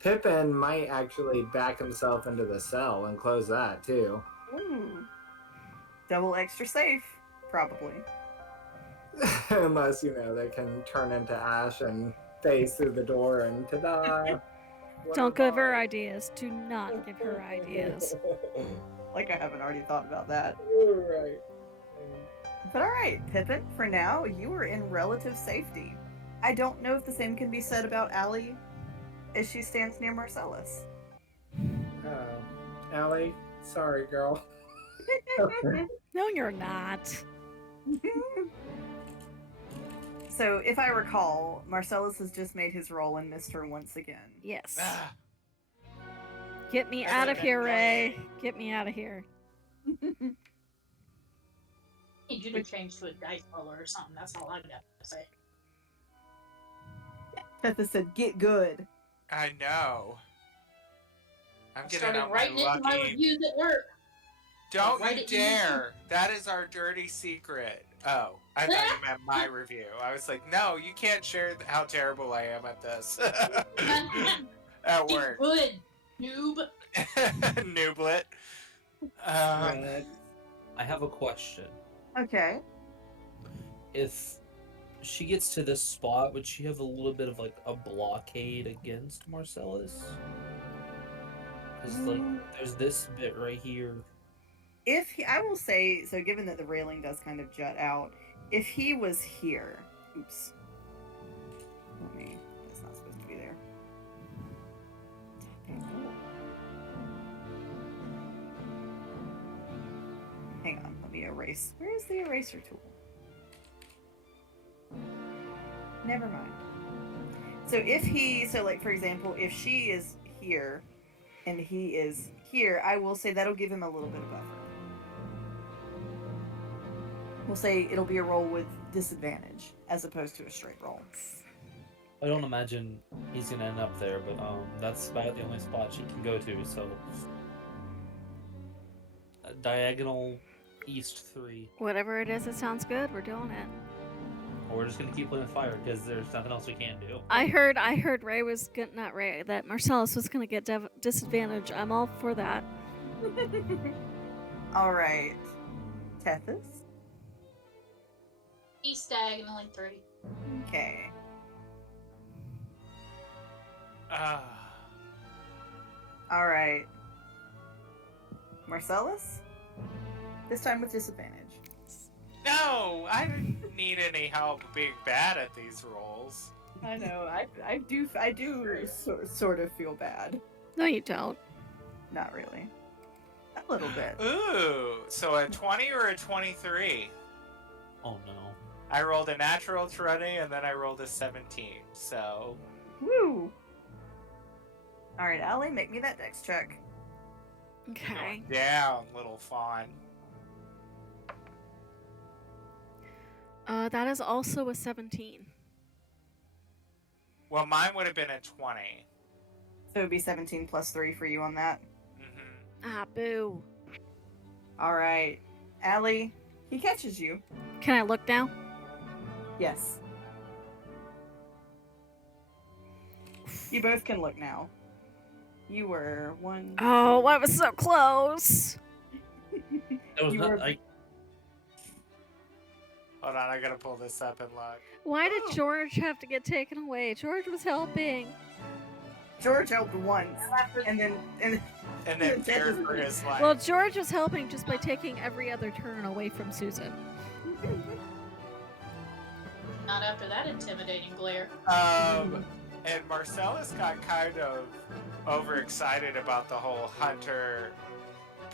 Pippin might actually back himself into the cell and close that, too. Ooh. Double extra safe, probably. Unless, they can turn into ash and phase through the door and ta-da! Don't give her ideas. Do not give her ideas. Like I haven't already thought about that. Right. But alright, Pippin, for now, you are in relative safety. I don't know if the same can be said about Alli as she stands near Marcellus. Oh. Alli, sorry, girl. No, you're not. So, if I recall, Marcellus has just made his roll and missed her once again. Yes. Ah, Get me out of here, Ray. Get me out of here. Need you to change to a dice roller or something. That's all I got to say. Betha said, "Get good." I know. I'm getting Started out writing my it in my lucky. reviews at work. Don't Write you it in dare! That is our dirty secret. Oh, I thought you meant my review. I was like, no, you can't share how terrible I am at this. At It's work. good, noob. Nooblet. Fred, I have a question. Okay. If she gets to this spot, would she have a little bit of like a blockade against Marcellus? Because like, there's this bit right here. If he, I will say, so given that the railing does kind of jut out, if he was here, oops. Let me, that's not supposed to be there. Hang on, let me erase. Where is the eraser tool? Never mind. So if he, so like for example, if she is here and he is here, I will say that'll give him a little bit of buffer. We'll say it'll be a roll with disadvantage as opposed to a straight roll. I don't imagine he's gonna end up there, but that's about the only spot she can go to. So diagonal east 3. Whatever it is, it sounds good. We're doing it. Or we're just gonna keep playing fire because there's nothing else we can do. I heard Ray was gonna, not Ray, that Marcellus was gonna get disadvantage. I'm all for that. All right, Tethys. East diagonally 3. Okay. All right. Marcellus. This time with disadvantage. No, I didn't need any help being bad at these rolls. I know. I do sort of feel bad. No, you don't. Not really. A little bit. Ooh, so a 20 or a 23? Oh no. I rolled a natural 20 and then I rolled a 17, so... Woo! Alright, Alli, make me that dex check. Okay. Down, little fawn. That is also a 17. Well, mine would have been a 20. So it would be 17 plus 3 for you on that. Mm-hmm. Ah, boo. Alright. Alli, he catches you. Can I look now? Yes. You both can look now. You were one. Oh, I was so close. That was You not were- like Hold on, I gotta pull this up and look. Why did George have to get taken away? George was helping. George helped once, and then And then feared for his life. Well, George was helping just by taking every other turn away from Susan. Not after that intimidating glare. And Marcellus got kind of overexcited about the whole hunter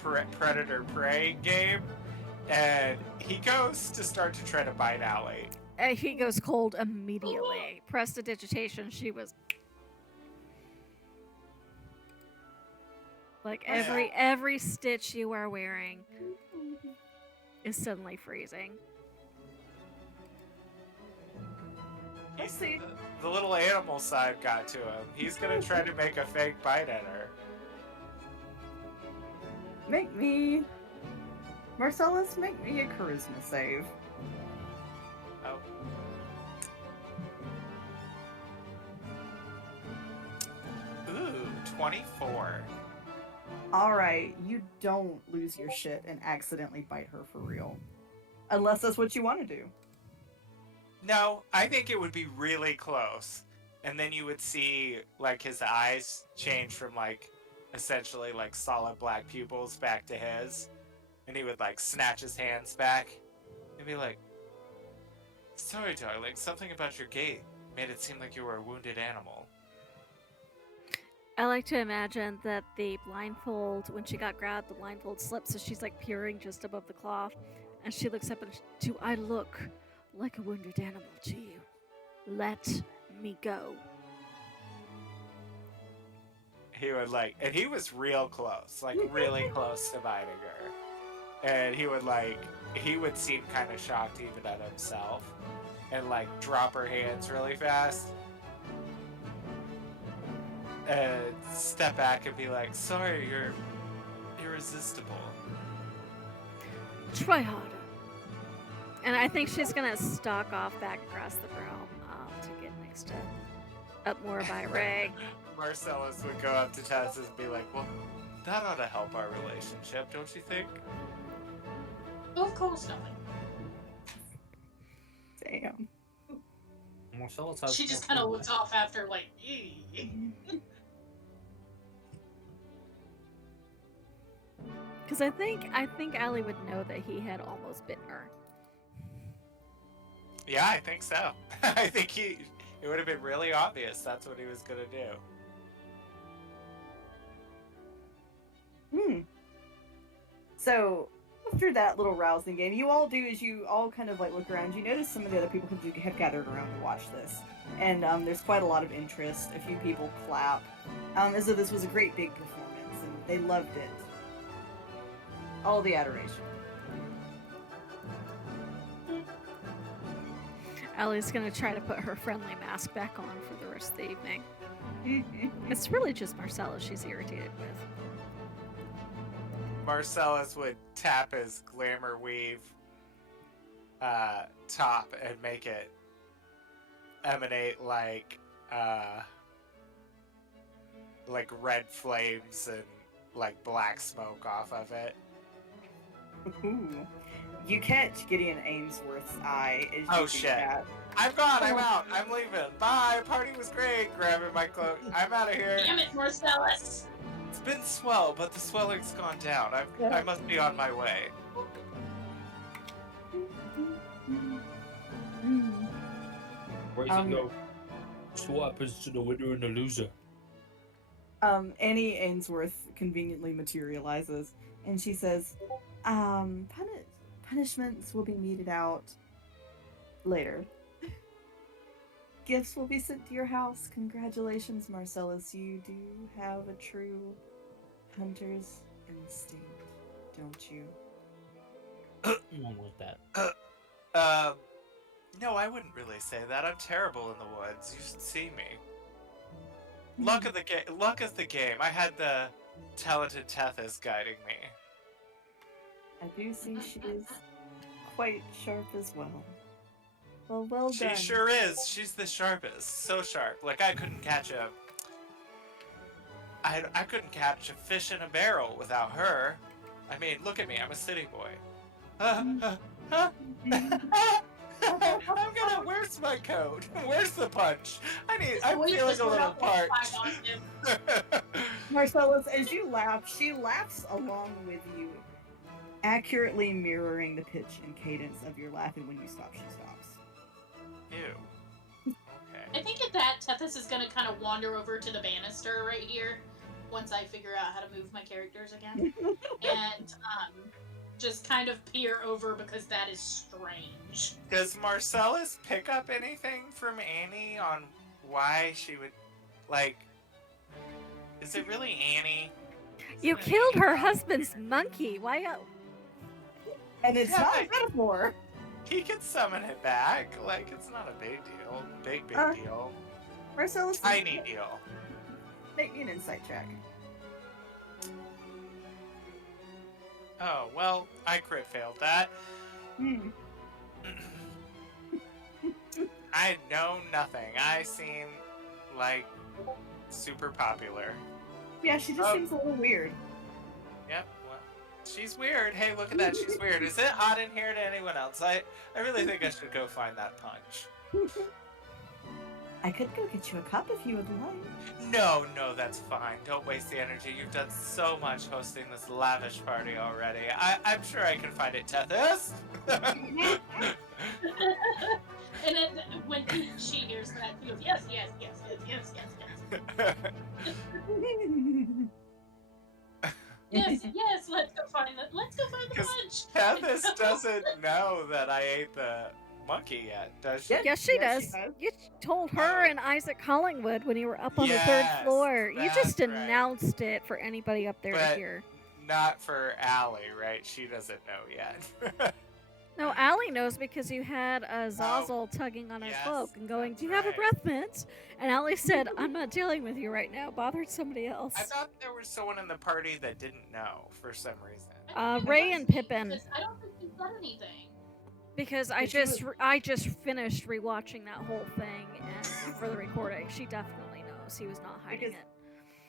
predator prey game, and he goes to start to try to bite Alli. He goes cold immediately. Prestidigitation, she was like every stitch you are wearing is suddenly freezing. Let's see. The little animal side got to him. He's gonna try to make a fake bite at her. Make me. Marcellus, make me a charisma save. Oh. Ooh, 24. Alright, you don't lose your shit and accidentally bite her for real. Unless that's what you want to do. No, I think it would be really close. And then you would see, like, his eyes change from, like, essentially, like, solid black pupils back to his. And he would, like, snatch his hands back. And be like, sorry, darling, something about your gait made it seem like you were a wounded animal. I like to imagine that the blindfold, when she got grabbed, the blindfold slips, so she's like peering just above the cloth, and she looks up and do I look like a wounded animal to you? Let me go. He would, like, and he was real close, like, really close to biting her. And he would seem kind of shocked even at himself. And, like, drop her hands really fast. And step back and be like, sorry, you're irresistible. Try harder. And I think she's gonna stalk off back across the realm to get next to up more by Ray. Marcellus would go up to Tess and be like, well, that ought to help our relationship, don't you think? Of course not. Damn. Marcellus has She just kind of looks off after, like, "Eeh." Because I think Alli would know that he had almost bitten her. Yeah, I think so. I think it would have been really obvious that's what he was gonna do. So, after that little rousing game, you all do is you all kind of like look around. You notice some of the other people who have gathered around to watch this. And there's quite a lot of interest. A few people clap. As though this was a great big performance, and they loved it. All the adoration. Allie's gonna try to put her friendly mask back on for the rest of the evening. It's really just Marcellus she's irritated with. Marcellus would tap his glamour weave top and make it emanate like red flames and like black smoke off of it. Ooh. You catch Gideon Ainsworth's eye as you Oh do shit. that. I'm gone, I'm out, I'm leaving. Bye, party was great. Grabbing my cloak. I'm out of here. Damn it, Marcellus! It's been swell, but the swelling's gone down. I must be on my way. Where's it go? So what happens to the winner and the loser? Annie Ainsworth conveniently materializes, and she says, punishments will be meted out later. Gifts will be sent to your house. Congratulations, Marcellus. You do have a true hunter's instinct, don't you? Wrong with that. No, I wouldn't really say that. I'm terrible in the woods. You should see me. Luck of the game. Luck is the game. I had the talented Tethys guiding me. I do see she is quite sharp as well. Well She done. sure is. She's the sharpest. So sharp. Like I couldn't catch a. I couldn't catch a fish in a barrel without her. I mean, look at me. I'm a city boy. Where's my coat? Where's the punch? I'm feeling a little parched. Marcellus, as you laugh, she laughs along with you, accurately mirroring the pitch and cadence of your laugh, and when you stop, she stops. Ew. I Okay. think at that, Tethys is gonna kind of wander over to the banister right here, once I figure out how to move my characters again, and just kind of peer over because that is strange. Does Marcellus pick up anything from Annie on why she would, like, is it really Annie? You killed her husband's monkey. Why? And it's Yeah, not a but- metaphor. He can summon it back. Like, it's not a big deal. Big deal. Marcellus, Tiny deal. make me an insight check. Oh, well, I crit failed that. I know nothing. I seem like super popular. Yeah, she just seems a little weird. Yep, well, she's weird. Hey, look at that. She's weird. Is it hot in here to anyone else? I really think I should go find that punch. I could go get you a cup if you would like. No, that's fine. Don't waste the energy. You've done so much hosting this lavish party already. I'm sure I can find it, Tethys. And then when she hears that, she goes, yes. Yes, let's go find the punch. Tethys doesn't know that I ate the monkey yet, does she? Yes, she Yes, does. she does. You told her and Isaac Collingwood when you were up on the third Yes, floor. You just that's right. announced it for anybody up there to But- hear. Not for Alli, right? She doesn't know yet. No, Alli knows because you had a Zazzle tugging on her yes, cloak and going, that's "Do you have a right. breath mint?" And Alli said, "I'm not dealing with you right now. Bothered somebody else." I thought there was someone in the party that didn't know for some reason. Ray and Pippin. I don't think get anything? Because I Did you- just finished rewatching that whole thing and for the recording. She definitely knows he was not hiding Because- it.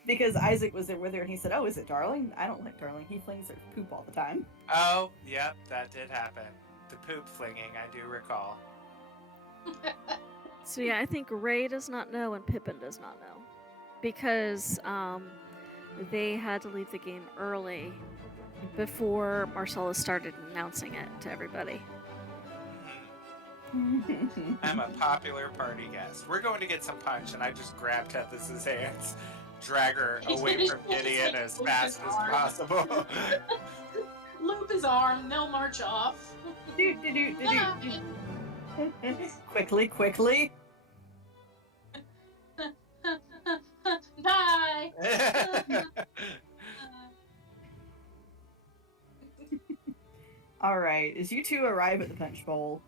Because Isaac was there with her and he said, "Oh, is it Darling? I don't like Darling. He flings her poop all the time." Oh, yep, that did happen. The poop flinging, I do recall. So yeah, I think Ray does not know and Pippin does not know. Because they had to leave the game early before Marcellus started announcing it to everybody. I'm a popular party guest. We're going to get some punch, and I just grab Tethys' hands, drag her He's away gonna from just, Midian like, as loop fast his as arm. possible. Loop his arm, they'll march off. Do, do, do, do, do, do. Quickly. Bye. All right, as you two arrive at the punch bowl,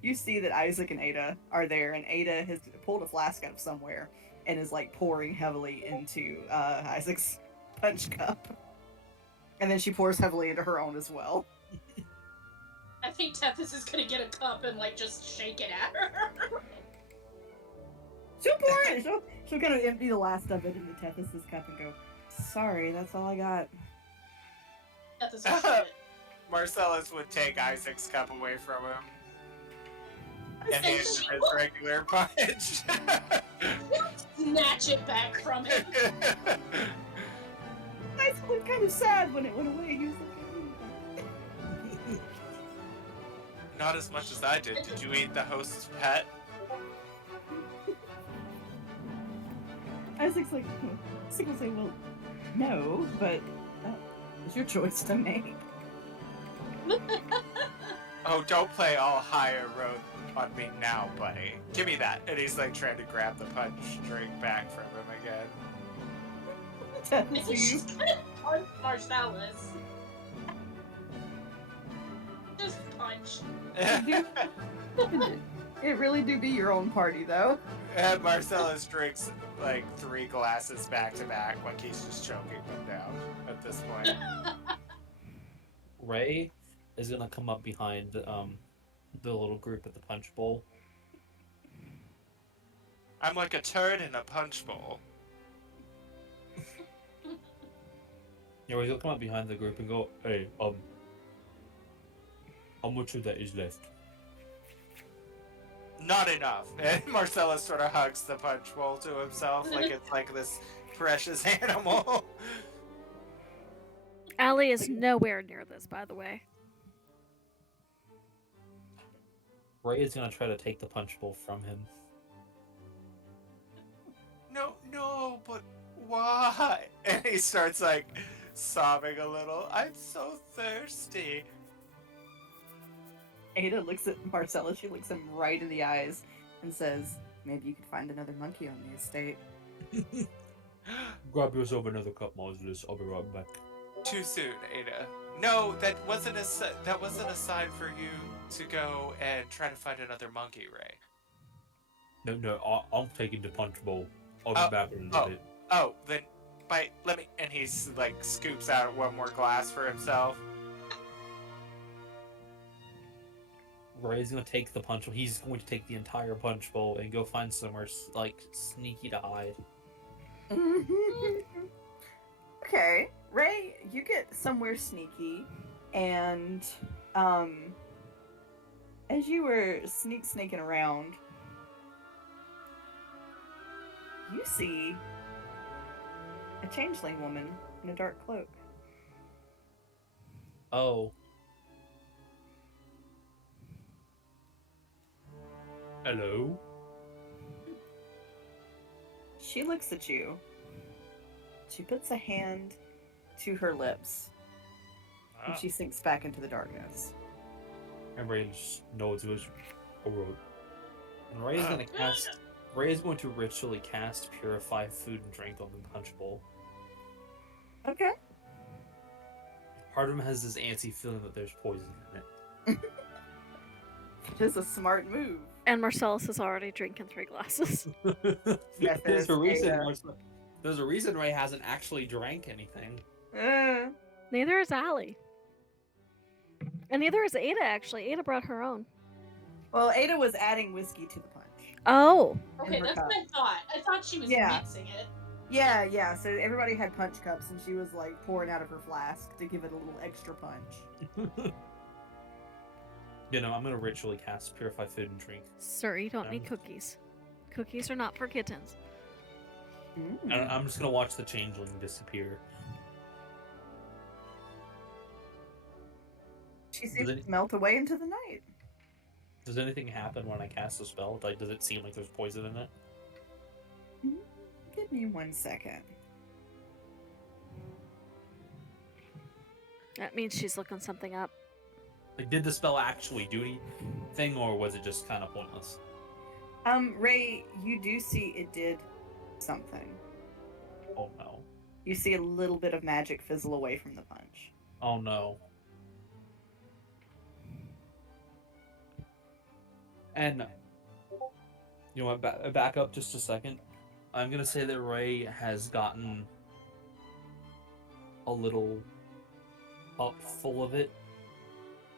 you see that Isaac and Ada are there, and Ada has pulled a flask out of somewhere and is like pouring heavily into Isaac's punch cup, and then she pours heavily into her own as well. I think Tethys is gonna get a cup and like just shake it at her. She'll pour it. She'll kind of empty the last of it into Tethys' cup and go, "Sorry, that's all I got." Tethys will shake it. Marcellus would take Isaac's cup away from him and hand him his regular punch. Snatch it back from him. Isaac looked kind of sad when it went away. He was like, Not as much as I did. Did you eat the host's pet? Isaac's like, Isaac will say, "Well, no, but that was your choice to make." Oh, don't play all high and road on me now, buddy. Give me that. And he's like trying to grab the punch drink back from him again. Tethys, you She's gonna punch Marcellus. Just punch. It really do be your own party, though. And Marcellus drinks like 3 glasses back to back, like he's just choking them down at this point. Ray is gonna come up behind the little group at the punch bowl. I'm like a turd in a punch bowl. Yeah, he's gonna come up behind the group and go, "Hey, how much of that is left?" Not enough. And Marcellus sort of hugs the punch bowl to himself like it's like this precious animal. Alli is nowhere near this, by the way. Ray is gonna try to take the punch bowl from him. No, but why? And he starts like sobbing a little. I'm so thirsty. Ada looks at Marcellus. She looks him right in the eyes and says, "Maybe you could find another monkey on the estate." Grab yourself another cup, Marcellus. I'll be right back. Too soon, Ada. No, that wasn't a sign for you to go and try to find another monkey, Ray. No, I'm taking the punch bowl. I'll be Oh, back in a little bit. Oh, then let me. And he's like scoops out one more glass for himself. Ray's gonna take the punch bowl. He's going to take the entire punch bowl and go find somewhere like sneaky to hide. Okay, Ray, you get somewhere sneaky, and as you were sneaking around, you see a changeling woman in a dark cloak. Oh. Hello? She looks at you. She puts a hand to her lips, and she sinks back into the darkness. And Ray just nods with a road. And Ray is gonna cast. Ray is going to ritually cast Purify Food and Drink on the punch bowl. Okay. Part of him has this antsy feeling that there's poison in it. It is a smart move. And Marcellus is already drinking 3 glasses. Yes, there's a reason. Ada. There's a reason Ray hasn't actually drank anything. Neither is Alli. And neither is Ada, actually. Ada brought her own. Well, Ada was adding whiskey to the punch. Oh. Okay, her that's cup. what I thought. I thought she was Yeah. mixing it. Yeah. So everybody had punch cups, and she was like pouring out of her flask to give it a little extra punch. You know, I'm gonna ritually cast Purify Food and Drink. Sir, you don't need cookies. Cookies are not for kittens. Mm. And I'm just gonna watch the changeling disappear. She seems to melt away into the night. Does anything happen when I cast a spell? Like, does it seem like there's poison in it? Give me 1 second. That means she's looking something up. Like, did the spell actually do anything, or was it just kind of pointless? Ray, you do see it did something. Oh no. You see a little bit of magic fizzle away from the punch. Oh no. And you know what? Back up just a second. I'm gonna say that Ray has gotten a little up full of it,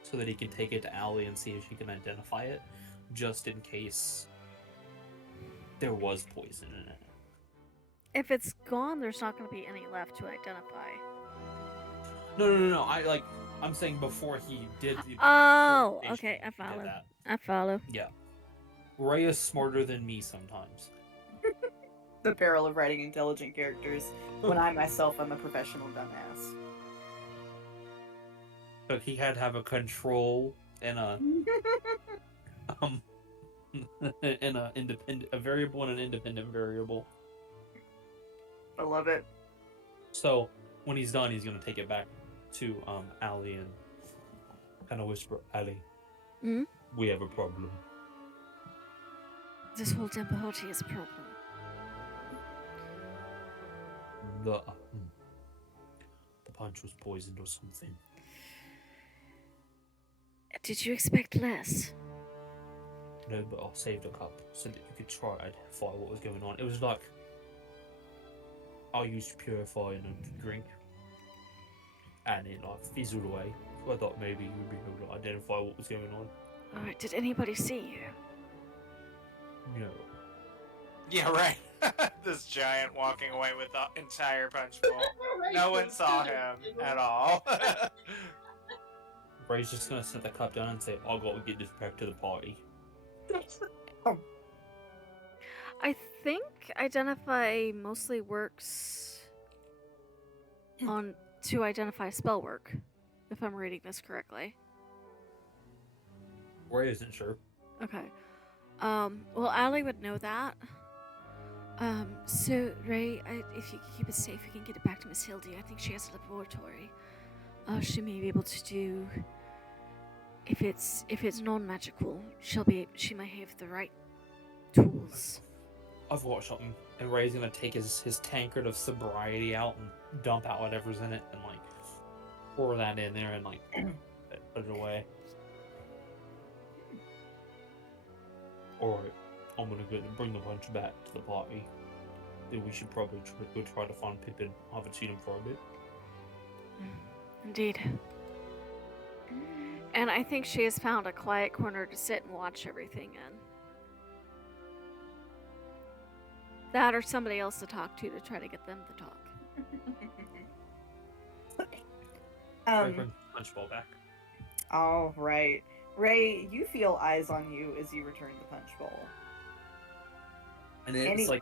so that he can take it to Alli and see if she can identify it, just in case there was poison in it. If it's gone, there's not going to be any left to identify. No. I'm saying before he did. Oh, before okay, I did follow. that. I follow. Yeah. Ray is smarter than me sometimes. The peril of writing intelligent characters when I myself am a professional dumbass. But he had to have a control and a and a variable and an independent variable. I love it. So when he's done, he's gonna take it back to Alli and kind of whisper, Alli, we have a problem. This whole Dempahoti is a problem. The punch was poisoned or something. Did you expect less? No, but I saved a cup so that you could try to identify what was going on. It was like I used Purify in a drink, and it like fizzled away. So I thought maybe you'd be able to identify what was going on. Alright, did anybody see you? No. Yeah, right. This giant walking away with the entire punch bowl. No one saw him at all. Ray's just gonna set the cup down and say, I gotta get this back to the party. I think Identify mostly works on to identify spell work, if I'm reading this correctly. Ray isn't sure. Okay. Well, Alli would know that. So, Ray, if you keep it safe, you can get it back to Miss Hildy. I think she has a laboratory. She may be able to do... If it's non-magical, she might have the right tools. I've got something. And Ray's gonna take his tankard of sobriety out and dump out whatever's in it and like pour that in there and like put it away. Alright, I'm gonna go bring the punch back to the party. Then we should probably go try to find Pippin. I haven't seen him for a bit. Indeed. And I think she has found a quiet corner to sit and watch everything in. That or somebody else to talk to try to get them to talk. Ray brings the punch bowl back. All right. Ray, you feel eyes on you as you return the punch bowl. And it's like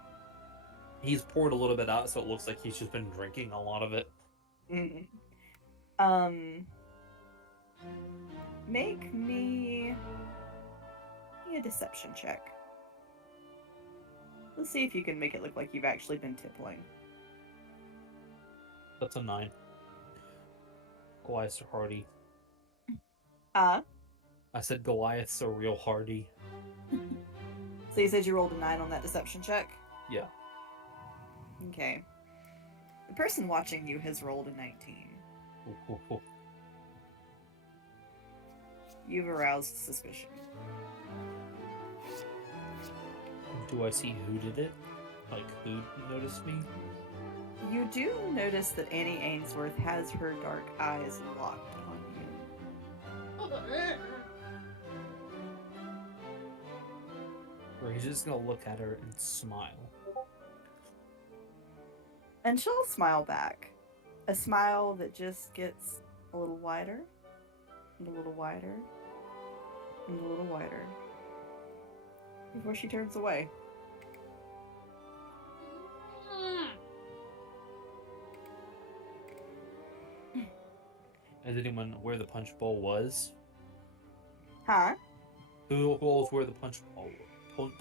he's poured a little bit out, so it looks like he's just been drinking a lot of it. Make me a deception check. Let's see if you can make it look like you've actually been tippling. That's a 9. Goliath's are hardy. I said Goliath's are real hardy. So you said you rolled a 9 on that deception check? Yeah. Okay. The person watching you has rolled a 19. Ooh. You've aroused suspicion. Do I see who did it? Like, who noticed me? You do notice that Annie Ainsworth has her dark eyes locked on you. Or he's just gonna look at her and smile. And she'll smile back. A smile that just gets a little wider, and a little wider, and a little wider. Before she turns away. Is anyone where the punch bowl was? Huh? Who knows where the punch bowl was?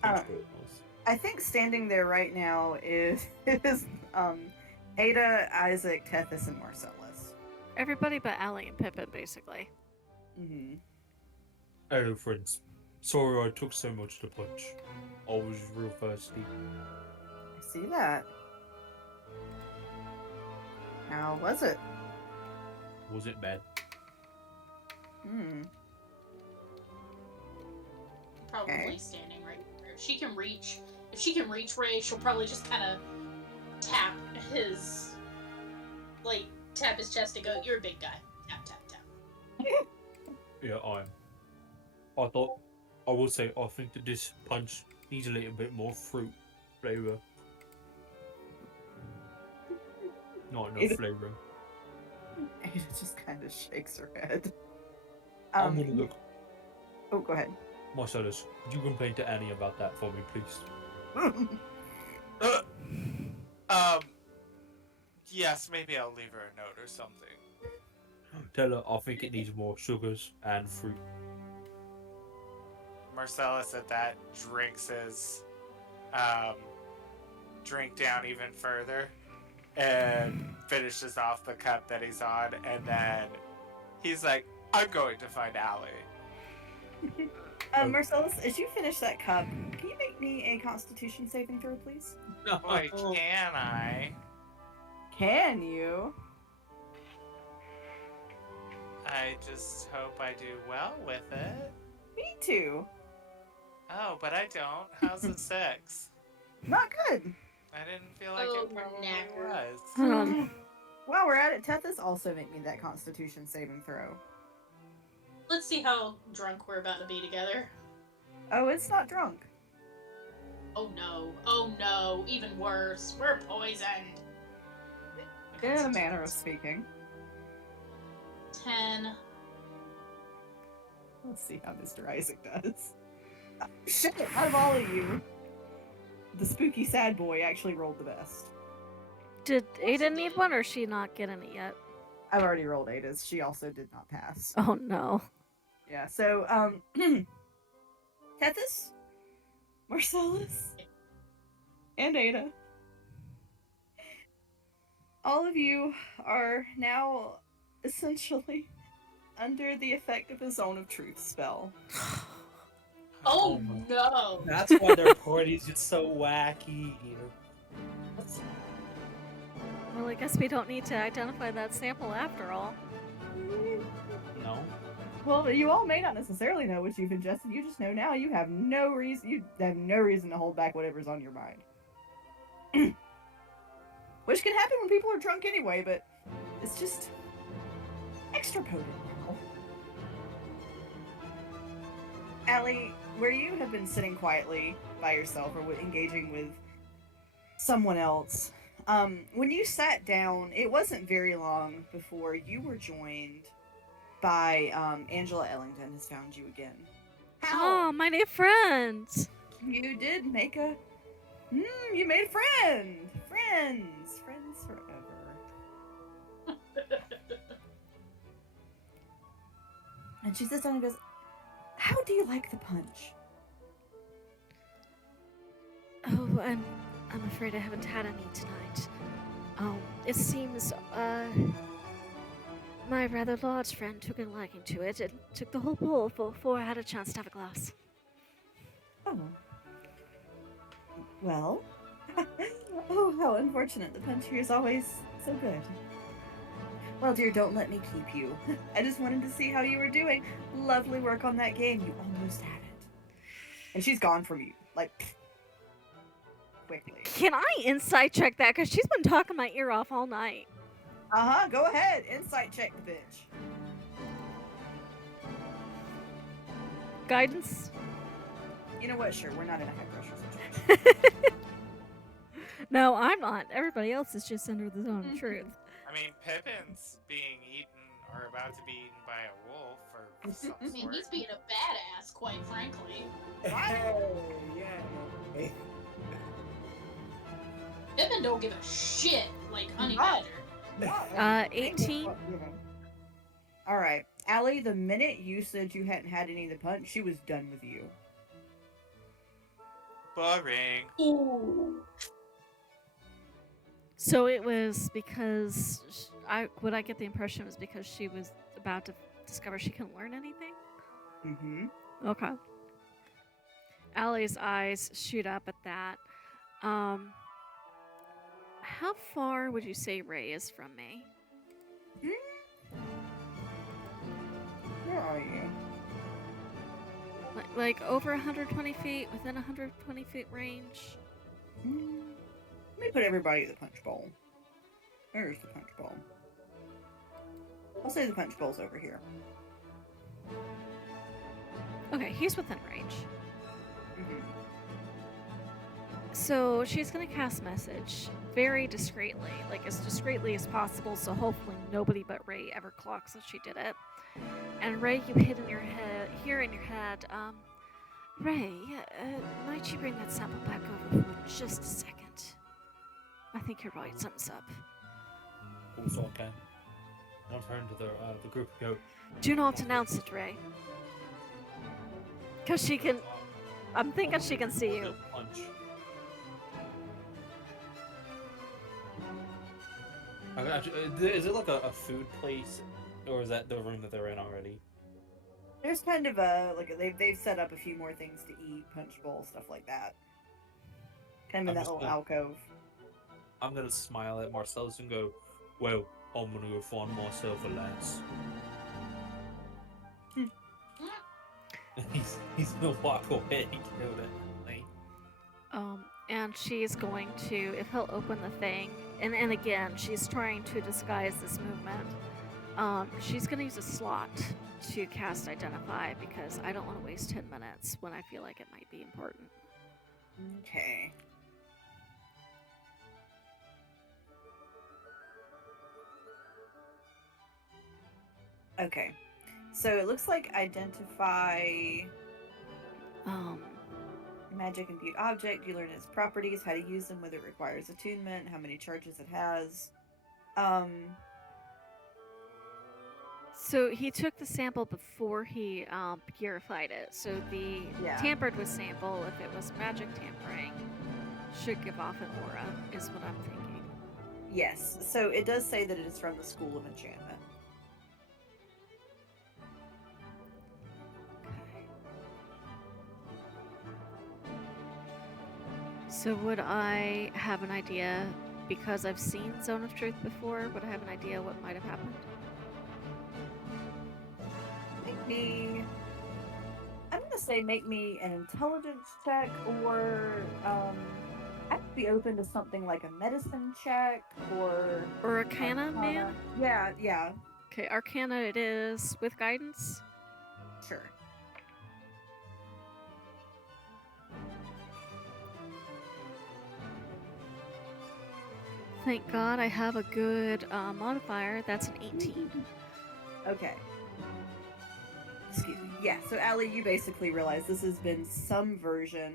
I think standing there right now is Ada, Isaac, Tethys, and Marcellus. Everybody but Alli and Pippin, basically. Mm-hmm. Hello, friends. Sorry I took so much to punch. I was real thirsty. I see that. How was it? Was it bad? Probably Okay. standing right there. If she can reach Ray, she'll probably just kind of tap his chest and go, "You're a big guy." Tap, tap, tap. Yeah, I am. I will say, I think that this punch needs a little bit more fruit flavor. Not enough flavor. Ada just kind of shakes her head. I'm gonna look. Oh, go ahead. Marcellus, could you complain to Annie about that for me, please? Yes, maybe I'll leave her a note or something. Tell her I think it needs more sugars and fruit. Marcellus at that drinks his drink down even further and finishes off the cup that he's on, and then he's like, I'm going to find Alli. Marcellus, as you finish that cup, can you make me a Constitution saving throw, please? Boy, can I? Can you? I just hope I do well with it. Me too. Oh, but I don't. How's a 6? Not good. I didn't feel like Oh, it probably knacker. was. While we're at it, Tethys, also make me that Constitution saving throw. Let's see how drunk we're about to be together. Oh, it's not drunk. Oh no, even worse. We're poisoned. In a manner of speaking. 10. Let's see how Mr. Isaac does. Shit, out of all of you, the spooky sad boy actually rolled the best. Did Ada need one, or is she not getting it yet? I've already rolled Ada's. She also did not pass. Oh no. Yeah, so, Tethys, Marcellus, and Ada. All of you are now essentially under the effect of a Zone of Truth spell. Oh no! That's why their party's just so wacky. Well, I guess we don't need to identify that sample after all. No? Well, you all may not necessarily know what you've ingested. You just know now you have no reason. You have no reason to hold back whatever's on your mind. Which can happen when people are drunk anyway, but it's just extra potent now. Alli, where you have been sitting quietly by yourself or engaging with someone else, when you sat down, it wasn't very long before you were joined by Angela Ellington has found you again. Oh, my new friends! You did make a... you made a friend! Friends forever. And she sits down and goes, how do you like the punch? Oh, I'm afraid I haven't had any tonight. It seems, my rather large friend took a liking to it and took the whole bowl before I had a chance to have a glass. Oh. Well? Oh, how unfortunate. The punch here is always so good. Well, dear, don't let me keep you. I just wanted to see how you were doing. Lovely work on that game. You almost had it. And she's gone from you. Like, quickly. Can I insight check that? Because she's been talking my ear off all night. Uh-huh, go ahead. Insight check the bitch. Guidance? You know what? Sure, we're not in a high pressure situation. No, I'm not. Everybody else is just under the zone of truth. I mean, Pippin's being eaten or about to be eaten by a wolf or some I mean, sort. he's being a badass, quite frankly. Hey, yay. Pippin don't give a shit like Honey Badger. 18. All right, Alli. The minute you said you hadn't had any of the punch, she was done with you. Boring. Ooh. So it was because would I get the impression it was because she was about to discover she couldn't learn anything? Mm-hmm. Okay. Alli's eyes shoot up at that. How far would you say Ray is from me? Where are you? Like over 120 feet, within 120 feet range? Let me put everybody at the punch bowl. Where's the punch bowl? I'll say the punch bowl's over here. Okay, he's within range. Mm-hmm. So she's gonna cast message very discreetly, like as discreetly as possible, so hopefully nobody but Ray ever clocks that she did it. And Ray, you hear in your head, Ray, might you bring that sample back over for just a second? I think you're right, something's up. Also, okay. I'll turn to the group and go. Do not announce it, Ray. Because she can. I'm thinking she can see you. Punch. Is it like a food place, or is that the room that they're in already? There's kind of they've set up a few more things to eat, punch bowl, stuff like that. Kind of in that little alcove. I'm gonna smile at Marcellus and go, well, I'm gonna go find myself a lass. he's gonna walk away. And she's going to, if he'll open the thing, and again, she's trying to disguise this movement. She's gonna use a slot to cast Identify because I don't want to waste 10 minutes when I feel like it might be important. Okay. Okay. So it looks like Identify magic imbued object. You learn its properties, how to use them, whether it requires attunement, how many charges it has. So he took the sample before he purified it. So the tampered with sample, if it was magic tampering, should give off an aura, is what I'm thinking. Yes. So it does say that it is from the School of Enchantment. So would I have an idea, because I've seen Zone of Truth before, would I have an idea what might have happened? I'm gonna say make me an intelligence check, or I'd be open to something like a medicine check, or Arcana, man? Yeah. Okay, Arcana it is, with guidance? Sure. Thank God I have a good modifier. That's an 18. Okay. Excuse me. Yeah, so Alli, you basically realize this has been some version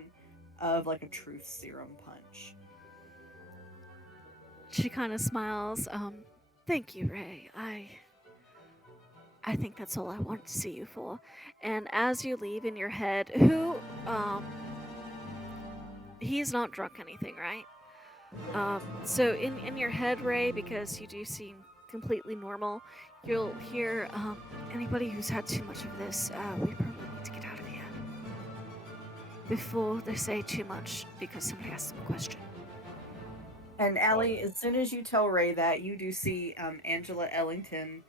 of like a truth serum punch. She kind of smiles. Thank you, Ray. I think that's all I wanted to see you for. And as you leave in your head, he's not drunk anything, right? So in your head, Ray, because you do seem completely normal, you'll hear, anybody who's had too much of this, we probably need to get out of here. Before they say too much, because somebody asked them a question. And Alli, as soon as you tell Ray that, you do see Angela Ellington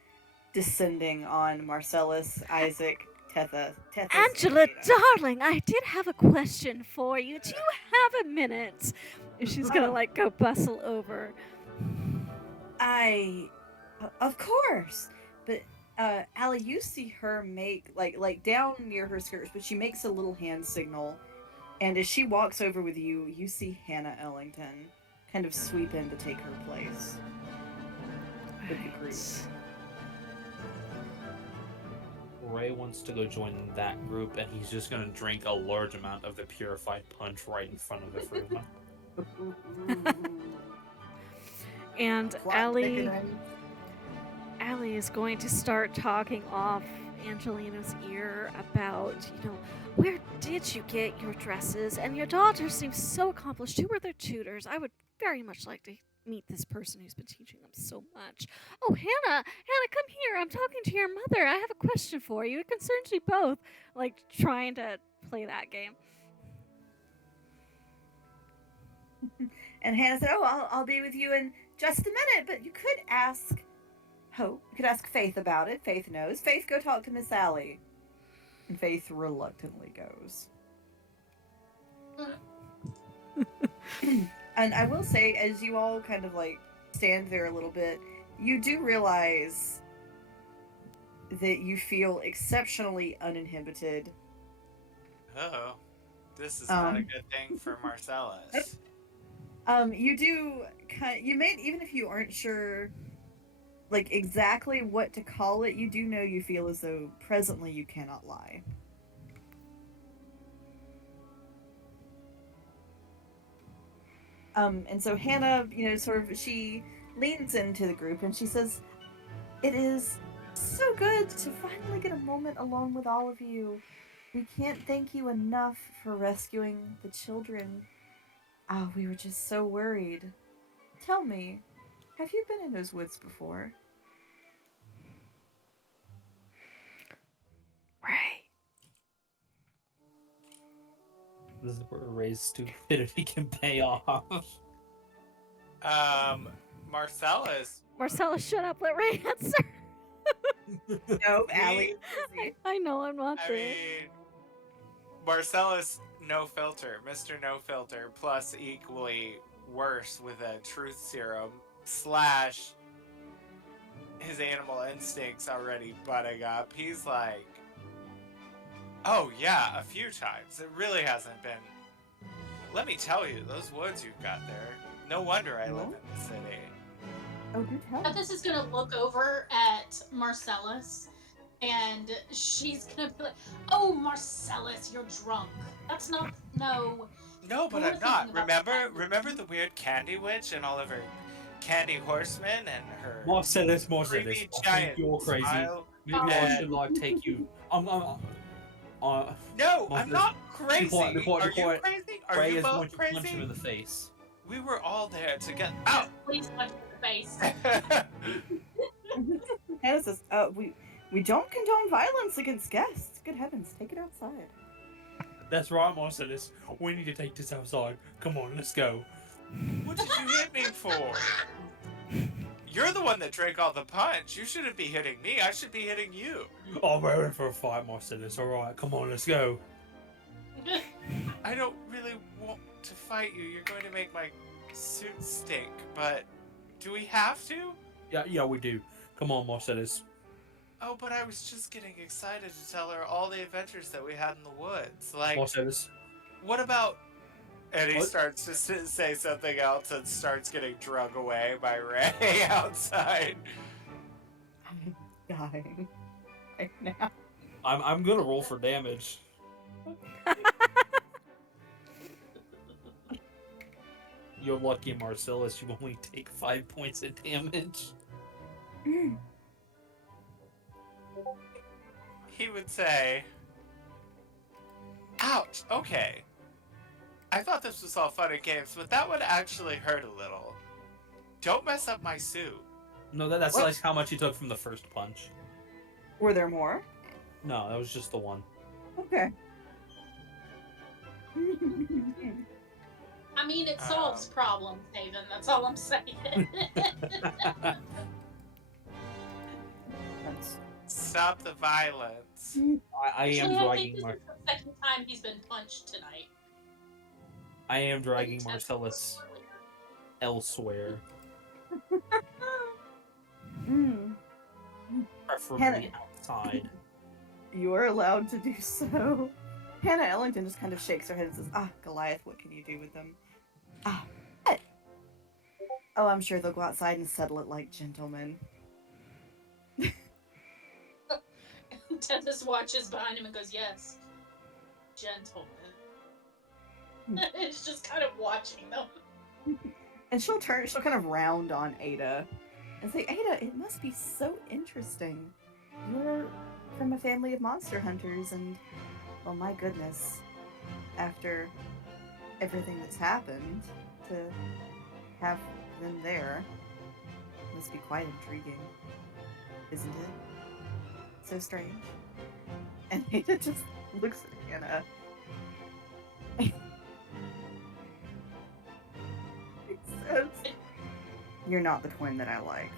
descending on Marcellus, Isaac, Tethys. Angela, darling, I did have a question for you. Do you have a minute? And she's gonna go bustle over. Of course, but Alli, you see her make like down near her skirts, but she makes a little hand signal, and as she walks over with you, you see Hannah Ellington kind of sweep in to take her place with the group. Ray wants to go join that group, and he's just gonna drink a large amount of the purified punch right in front of everyone. And Plot Alli thickening. is going to start talking off Angelina's ear about, where did you get your dresses? And your daughter seems so accomplished. Who were their tutors? I would very much like to meet this person who's been teaching them so much. Oh, Hannah, come here. I'm talking to your mother. I have a question for you. It concerns you both. Like, trying to play that game. And Hannah said, "Oh, I'll be with you in just a minute, but you could ask Hope. You could ask Faith about it. Faith knows. Faith, go talk to Miss Alli." And Faith reluctantly goes. And I will say, as you all kind of like stand there a little bit, you do realize that you feel exceptionally uninhibited. Oh, this is not a good thing for Marcellus. You do you may, even if you aren't sure like exactly what to call it, you do know you feel as though presently you cannot lie. And so Hannah, sort of, she leans into the group and she says, "It is so good to finally get a moment alone with all of you. We can't thank you enough for rescuing the children. We were just so worried. Tell me, have you been in those woods before?" Right. This is where Ray's stupidity can pay off. Marcellus. Marcellus, shut up. Let Ray answer. Nope, Alli. I know I'm not I there. mean, Marcellus, no filter, Mr. No Filter, plus equally worse with a truth serum / his animal instincts already butting up. He's like, "Oh yeah, a few times. It really hasn't been. Let me tell you, those woods you've got there. No wonder I live in the city." Oh, do tell. This is gonna look over at Marcellus, and she's gonna be like, "Oh, Marcellus, you're drunk. That's not no." No, but We're I'm not. thinking about Remember the weird candy witch and all of her candy horsemen and her Marcellus, creepy I think giant you're crazy. smile? Maybe I and- should like take you. No, I'm Marcellus, not crazy. quiet, be quiet, Are be you quiet. crazy? Are Ray you is going both to punch him crazy? in the face. We were all there to get out. Please punch in the face. Hannah says, we don't condone violence against guests. Good heavens, take it outside." That's right, Marcellus. We need to take this outside. Come on, let's go. What did you hit me for? You're the one that drank all the punch. You shouldn't be hitting me. I should be hitting you. I'm ready for a fight, Marcellus. All right, come on, let's go. I don't really want to fight you. You're going to make my suit stink. But do we have to? Yeah, we do. Come on, Marcellus. Oh, but I was just getting excited to tell her all the adventures that we had in the woods. Like, Marcellus. what about... And he What? starts to say something else and starts getting drug away by Ray outside. I'm dying right now. I'm gonna roll for damage. You're lucky, Marcellus. You only take 5 points of damage. He would say, "Ouch, okay. I thought this was all fun and games, but that would actually hurt a little. Don't mess up my suit." No, that's What? like how much you took from the first punch. Were there more? No, that was just the one. Okay. I mean, it solves problems, Haven. That's all I'm saying. Stop the violence. I am Actually, I dragging think this Mar- is the second time he's been punched tonight. I am dragging Marcellus elsewhere. preferably outside. You are allowed to do so. Hannah Ellington just kind of shakes her head and says, Goliath, what can you do with them? What? Oh, I'm sure they'll go outside and settle it like gentlemen. Tethys watches behind him and goes, yes, gentlemen. It's just kind of watching them. And she'll kind of round on Ada and say, Ada, it must be so interesting. You're from a family of monster hunters, and, well, my goodness, after everything that's happened, to have them there must be quite intriguing, isn't it? So strange. And Ada just looks at Hannah. He says, you're not the twin that I like.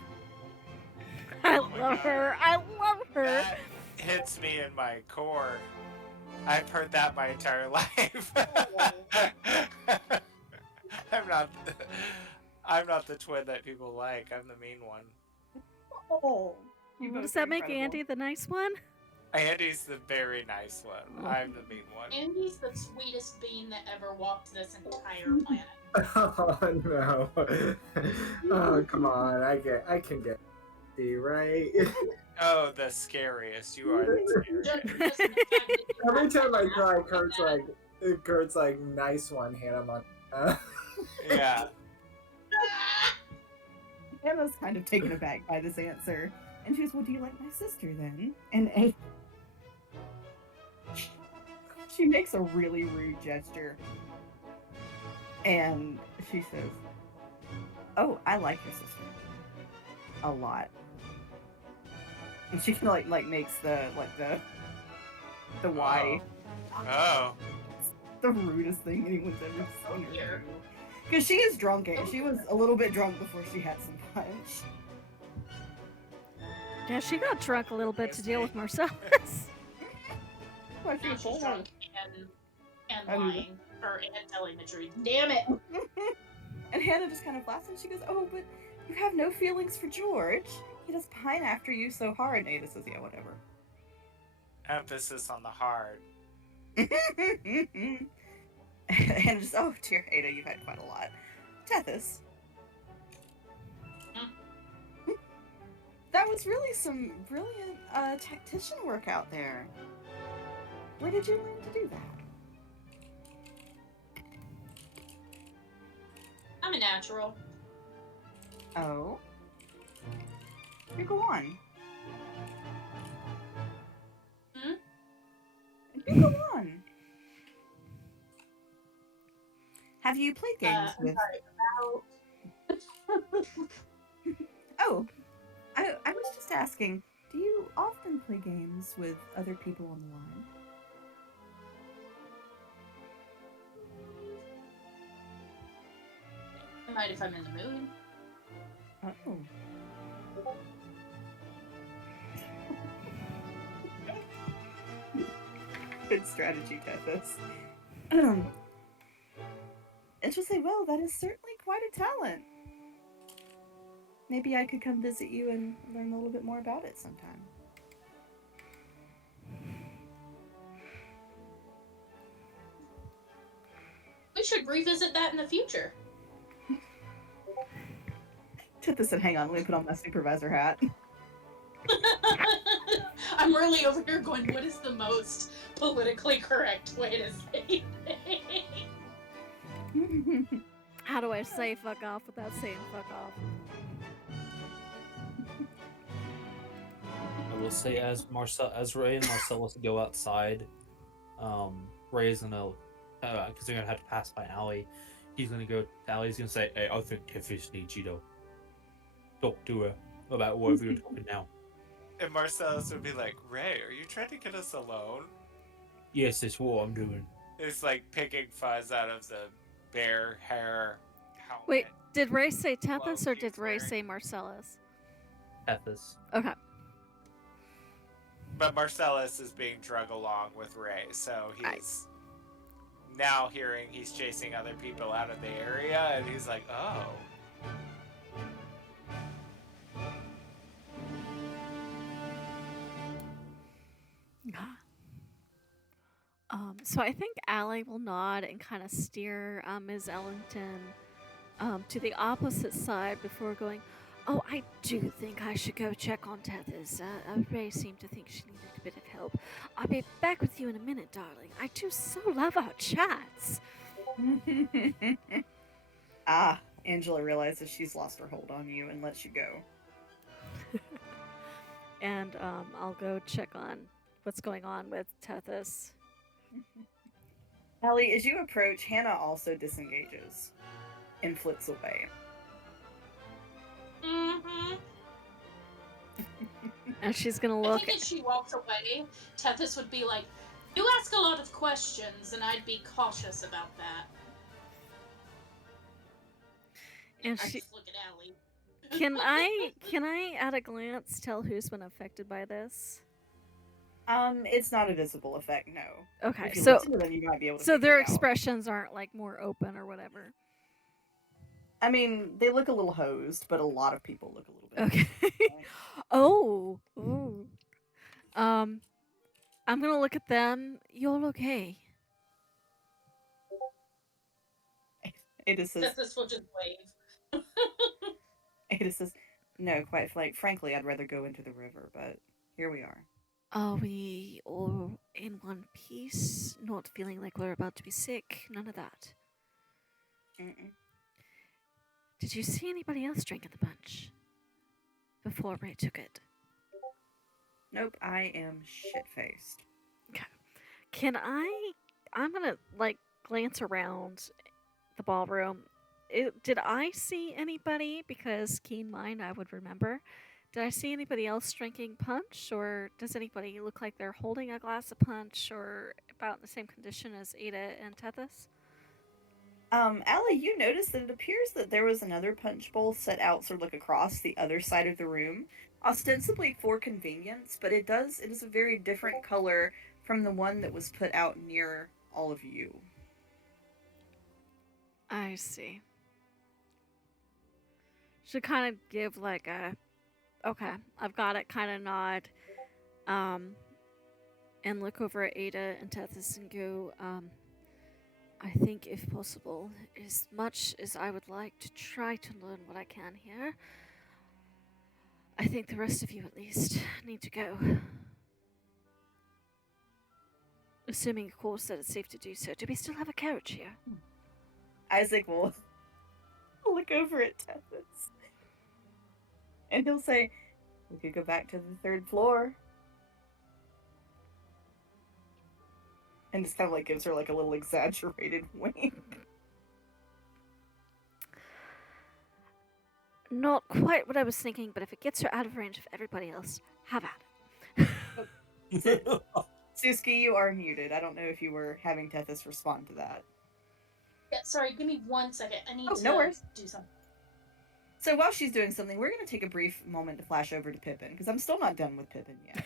I Oh my love God. her. I love her. That hits me in my core. I've heard that my entire life. I'm not the twin that people like. I'm the mean one. Oh, Does that make Andy the nice one? Andy's the very nice one. I'm the mean one. Andy's the sweetest being that ever walked this entire planet. Oh no! Oh come on! I can get D right. Oh, the scariest. You are the scariest. Just the fact that you Every have time I to try, ask that. Kurt's like nice one, Hannah Montana. Yeah. Hannah's kind of taken aback by this answer. And she goes, well, do you like my sister then? And A. She makes a really rude gesture. And she says, oh, I like your sister. A lot. And she can like makes the Y. Oh. The rudest thing anyone's ever seen her Here. do. Because she is drunk, and she was a little bit drunk before she had some punch. Yeah, she got drunk a little bit to deal with Marcellus. Well, she Now was she's full. drunk and I mean- lying. And telling the truth. Damn it! And Hannah just kind of laughs and she goes, oh, but you have no feelings for George. He does pine after you so hard. And Ada says, yeah, whatever. Emphasis on the hard. And just, oh, dear Ada, you've had quite a lot. Tethys. That was really some brilliant tactician work out there. Where did you learn to do that? I'm a natural. Oh. You go on. Hmm? You go on. Have you played games I'm with... sorry, Oh, I was just asking, do you often play games with other people on the line? I might if I'm in the mood. Oh. Good strategy, Tethys. And she'll say, well, that is certainly quite a talent. Maybe I could come visit you and learn a little bit more about it sometime. We should revisit that in the future. Tethys said, hang on, let me put on my supervisor hat. I'm really over here going, what is the most politically correct way to say things? How do I say fuck off without saying fuck off? I will say, as Ray and Marcellus go outside, Ray is gonna, because they're gonna have to pass by Alli. He's gonna go. Allie's gonna say, "Hey, I think Tethys needs you to talk to her about whatever you're talking now." And Marcellus would be like, Ray, are you trying to get us alone? Yes, that's what I'm doing. It's like picking fuzz out of the bear hair helmet. Wait, did Ray say Tethys or he's did Ray wearing. say Marcellus? Tethys. Okay. But Marcellus is being drug along with Ray, so he's now hearing he's chasing other people out of the area, and he's like, oh. So I think Alli will nod and kind of steer Ms. Ellington to the opposite side before going, "Oh, I do think I should go check on Tethys. Ray seemed to think she needed a bit of help. I'll be back with you in a minute, darling. I do so love our chats." Angela realizes she's lost her hold on you and lets you go. And I'll go check on what's going on with Tethys. Alli, as you approach, Hannah also disengages and flits away. Mm-hmm. And she's gonna I look. think as she walks away, Tethys would be like, "You ask a lot of questions, and I'd be cautious about that." And I she just look at Alli. can I at a glance tell who's been affected by this? It's not a visible effect, no. Okay, If you so listen to them, you might be able to so figure their it out. expressions aren't like more open or whatever. I mean, they look a little hosed, but a lot of people look a little bit Okay. hosed. Oh. Ooh. I'm gonna look at them. You're okay. Ada says, Tethys will just wave. no, quite frankly, I'd rather go into the river, but here we are. Are we all in one piece? Not feeling like we're about to be sick? None of that. Mm-mm. Did you see anybody else drinking the punch before Ray took it? Nope, I am shit-faced. I'm gonna glance around the ballroom. Did I see anybody? Because keen mind, I would remember. Did I see anybody else drinking punch, or does anybody look like they're holding a glass of punch, or about in the same condition as Ada and Tethys? Alli, you noticed that it appears that there was another punch bowl set out sort of like across the other side of the room, ostensibly for convenience, but it is a very different color from the one that was put out near all of you. I see. Should kind of give like a, okay, I've got it kind of nod, and look over at Ada and Tethys and go, I think if possible, as much as I would like to try to learn what I can here, I think the rest of you at least need to go. Assuming, of course, that it's safe to do so. Do we still have a carriage here? Isaac will look over at Tethys. And he'll say, we could go back to the third floor. And just kind of gives her a little exaggerated wink. Not quite what I was thinking, but if it gets her out of range of everybody else, have at it. Sooskie, you are muted. I don't know if you were having Tethys respond to that. Yeah, sorry, give me 1 second. I need to no worries. do something. So while she's doing something, we're going to take a brief moment to flash over to Pippin, because I'm still not done with Pippin yet.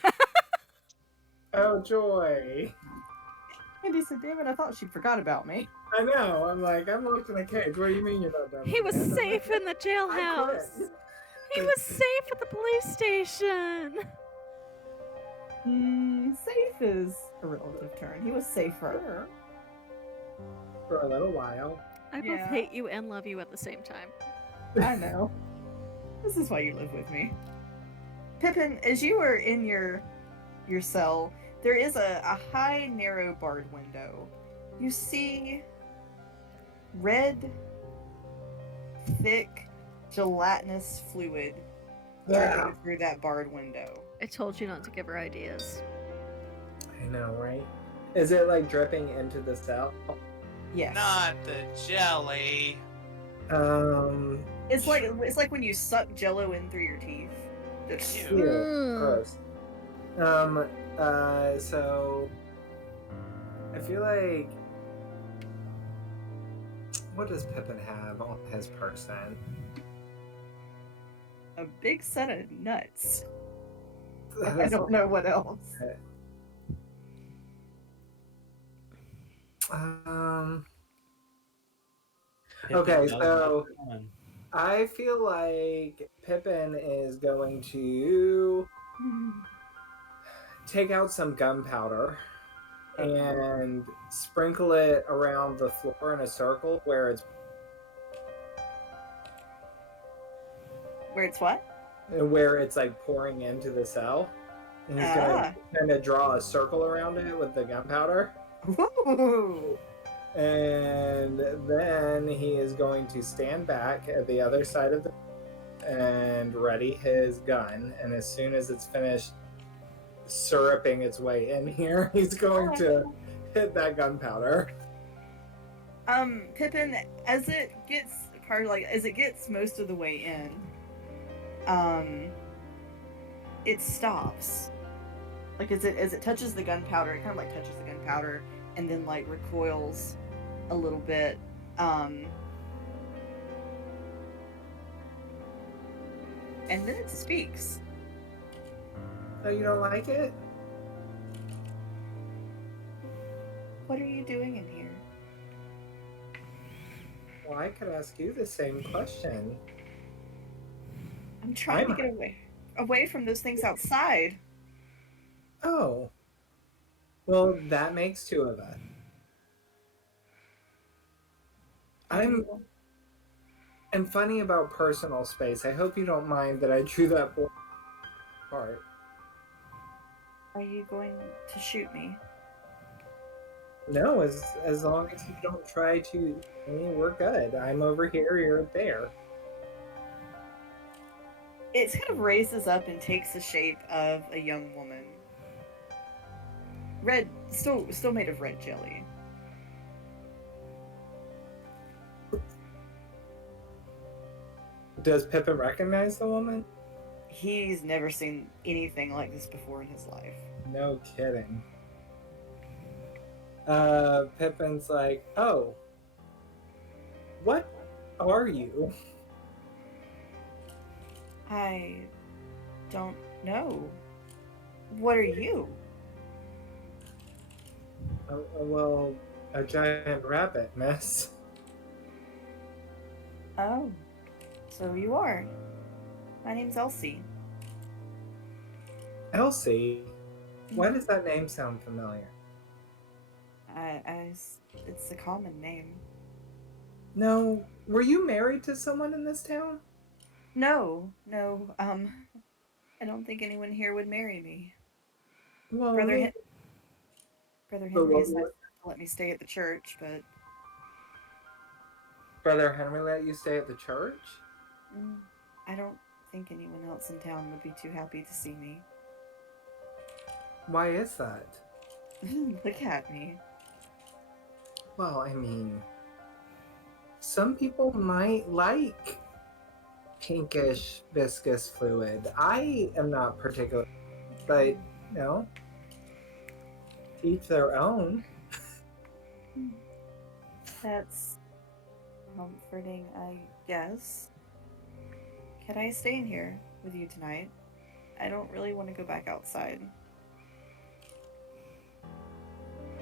Oh, joy. And he said, damn it, I thought she forgot about me. I know. I'm locked in a cage. What do you mean you're not done? He was with me? safe in the jailhouse. He was safe at the police station. Safe is a relative term. He was safer. For a little while. I both hate you and love you at the same time. I know. This is why you live with me. Pippin, as you are in your cell, there is a high, narrow barred window. You see red, thick, gelatinous fluid dripping through that barred window. I told you not to give her ideas. I know, right? Is it dripping into the cell? Yes. Not the jelly. It's like when you suck Jello in through your teeth. Just- Ew. Gross. So I feel like, what does Pippin have on his person? A big set of nuts. I don't know what else. Okay, so I feel like Pippin is going to take out some gunpowder and sprinkle it around the floor in a circle where it's what? like pouring into the cell. And he's gonna Ah. kind of draw a circle around it with the gunpowder. Ooh. And then he is going to stand back at the other side of the and ready his gun. And as soon as it's finished syruping its way in here, he's going to hit that gunpowder. Pippin, as it gets most of the way in, it stops. Like as it touches the gunpowder, it kind of like touches the gunpowder and then like recoils a little bit. And then it speaks. Oh, you don't like it? What are you doing in here? Well, I could ask you the same question. I'm trying to get away from those things outside. Oh. Well, that makes two of us. I'm funny about personal space. I hope you don't mind that I drew that part. Are you going to shoot me? No, as long as you don't try to. I mean, we're good. I'm over here, you're there. It kind of raises up and takes the shape of a young woman. Red, still made of red jelly. Does Pippin recognize the woman? He's never seen anything like this before in his life. No kidding. Pippin's like, oh, what are you? I don't know. What are you? Well, a giant rabbit, miss. Oh, so you are. My name's Elsie. Elsie? Why does that name sound familiar? It's a common name. No, were you married to someone in this town? No, I don't think anyone here would marry me. Well, Brother Henry is what- nice enough to let me stay at the church, but Brother Henry let you stay at the church? I don't think anyone else in town would be too happy to see me. Why is that? Look at me. Well, I mean, some people might like pinkish viscous fluid. I am not particular, but you know, each their own. That's comforting, I guess. Can I stay in here with you tonight? I don't really want to go back outside.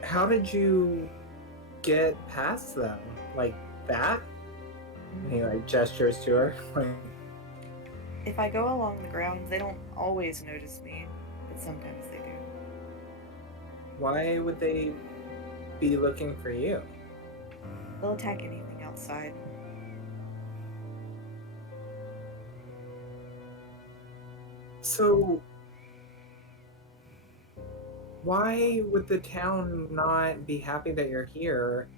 How did you get past them? Like that? And he like gestures to her. If I go along the grounds, they don't always notice me, but sometimes they do. Why would they be looking for you? They'll attack anything outside. So, why would the town not be happy that you're here?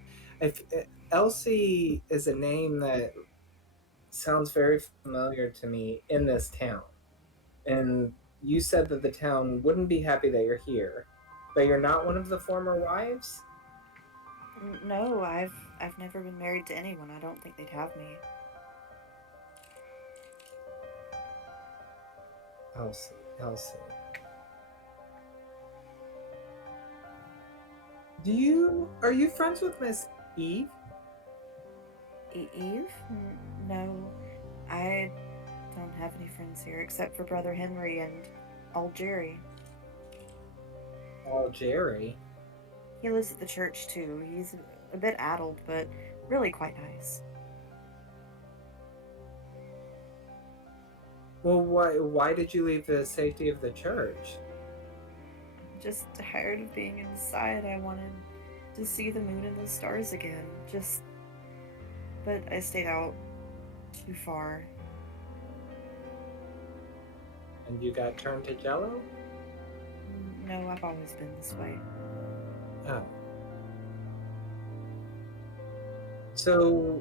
If Elsie is a name that sounds very familiar to me in this town, and you said that the town wouldn't be happy that you're here, but you're not one of the former wives? No, I've never been married to anyone. I don't think they'd have me. Elsie. Are you friends with Miss Eve? Eve? No, I don't have any friends here except for Brother Henry and old Jerry. Oh, Jerry. He lives at the church too. He's a bit addled, but really quite nice. Well, why did you leave the safety of the church? just tired of being inside. I wanted to see the moon and the stars again. But I stayed out too far. And you got turned to jello? No, I've always been this way. Oh. So,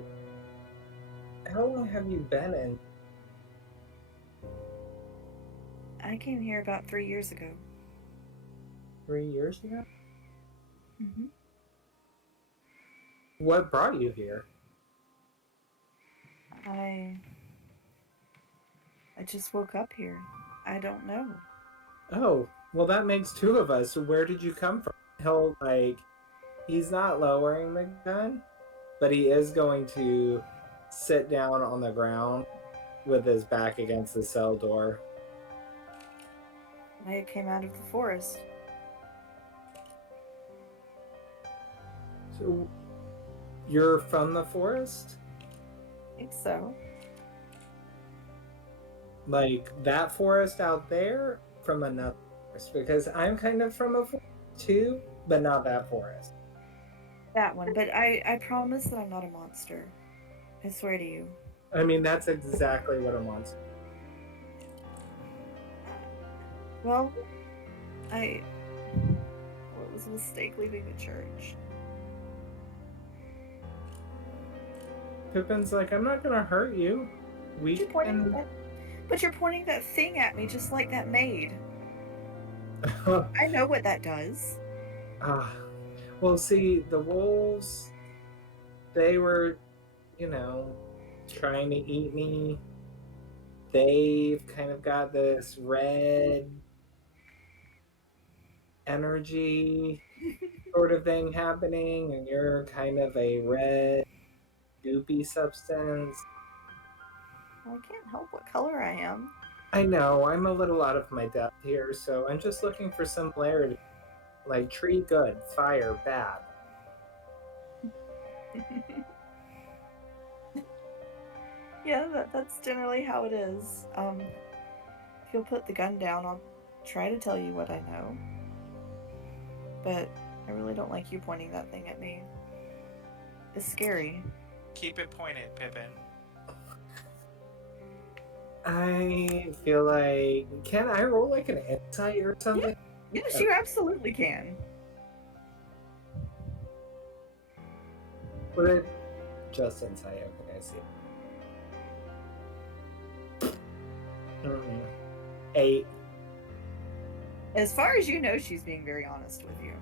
how long have you been in? I came here about 3 years ago. 3 years ago? Mm-hmm. What brought you here? I just woke up here. I don't know. Oh, well, that makes two of us. Where did you come from? He's not lowering the gun, but he is going to sit down on the ground with his back against the cell door. I came out of the forest. So, you're from the forest? I think so. Like that forest out there from another forest? Because I'm kind of from a forest too, but not that forest. That one. But I promise that I'm not a monster. I swear to you. I mean, that's exactly what a monster. Well, it was a mistake leaving the church. Pippin's like, I'm not gonna hurt you. But you're pointing that thing at me just like that maid. I know what that does. Well, see, the wolves, they were, trying to eat me. They've kind of got this red energy sort of thing happening, and you're kind of a red, goopy substance. Well, I can't help what color I am. I know, I'm a little out of my depth here, so I'm just looking for similarity. Like tree good, fire bad. Yeah, that's generally how it is. If you'll put the gun down, I'll try to tell you what I know. But I really don't like you pointing that thing at me. It's scary. Keep it pointed, Pippin. I feel like... Can I roll like an insight or something? Yes, you absolutely can. Would it... Just insight, okay, I see. 8. As far as you know, she's being very honest with you.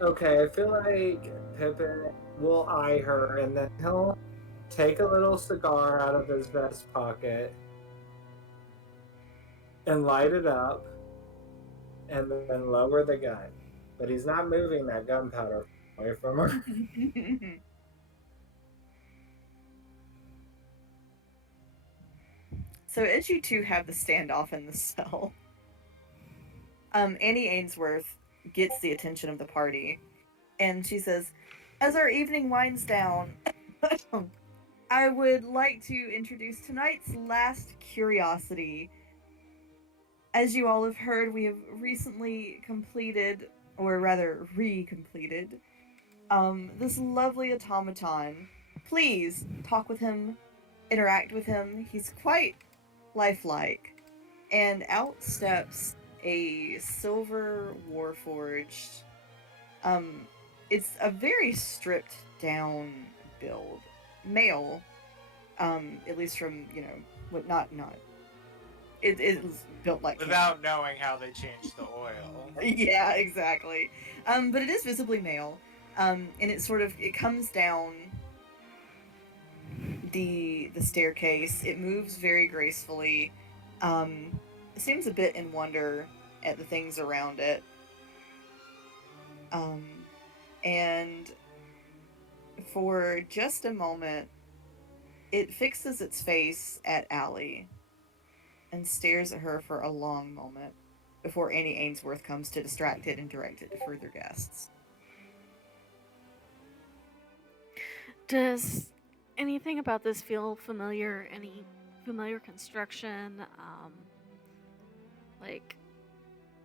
Okay, I feel like Pippin will eye her, and then he'll take a little cigar out of his vest pocket and light it up, and then lower the gun. But he's not moving that gunpowder away from her. So as you two have the standoff in the cell, Annie Ainsworth gets the attention of the party, and she says, as our evening winds down, I would like to introduce tonight's last curiosity. As you all have heard, we have recently completed, or rather re-completed, this lovely automaton. Please talk with him, interact with him. He's quite lifelike. And out steps a silver warforged. It's a very stripped down build. Male, at least from, not. It is built like without knowing how they changed the oil. Yeah, exactly. But it is visibly male. And it comes down the staircase. It moves very gracefully. It seems a bit in wonder at the things around it. And for just a moment, it fixes its face at Alli and stares at her for a long moment before Annie Ainsworth comes to distract it and direct it to further guests. Does anything about this feel familiar? Any familiar construction? Like,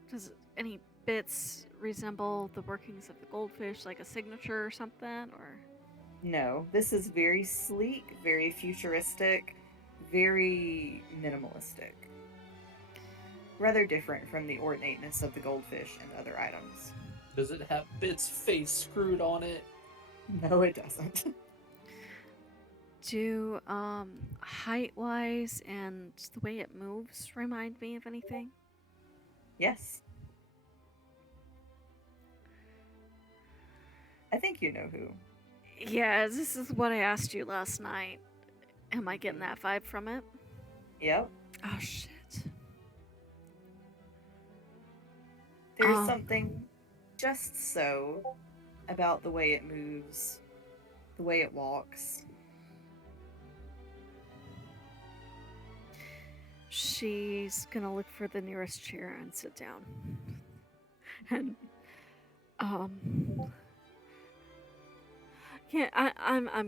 does any bits resemble the workings of the goldfish, like a signature or something? Or No, this is very sleek, very futuristic, very minimalistic. Rather different from the ornateness of the goldfish and other items. Does it have Bit's face screwed on it? No, it doesn't. do height-wise and the way it moves remind me of anything? Yes. I think you know who. Yeah, this is what I asked you last night. Am I getting that vibe from it? Yep. Oh shit. There's something just so about the way it moves, the way it walks. She's gonna look for the nearest chair and sit down. And I'm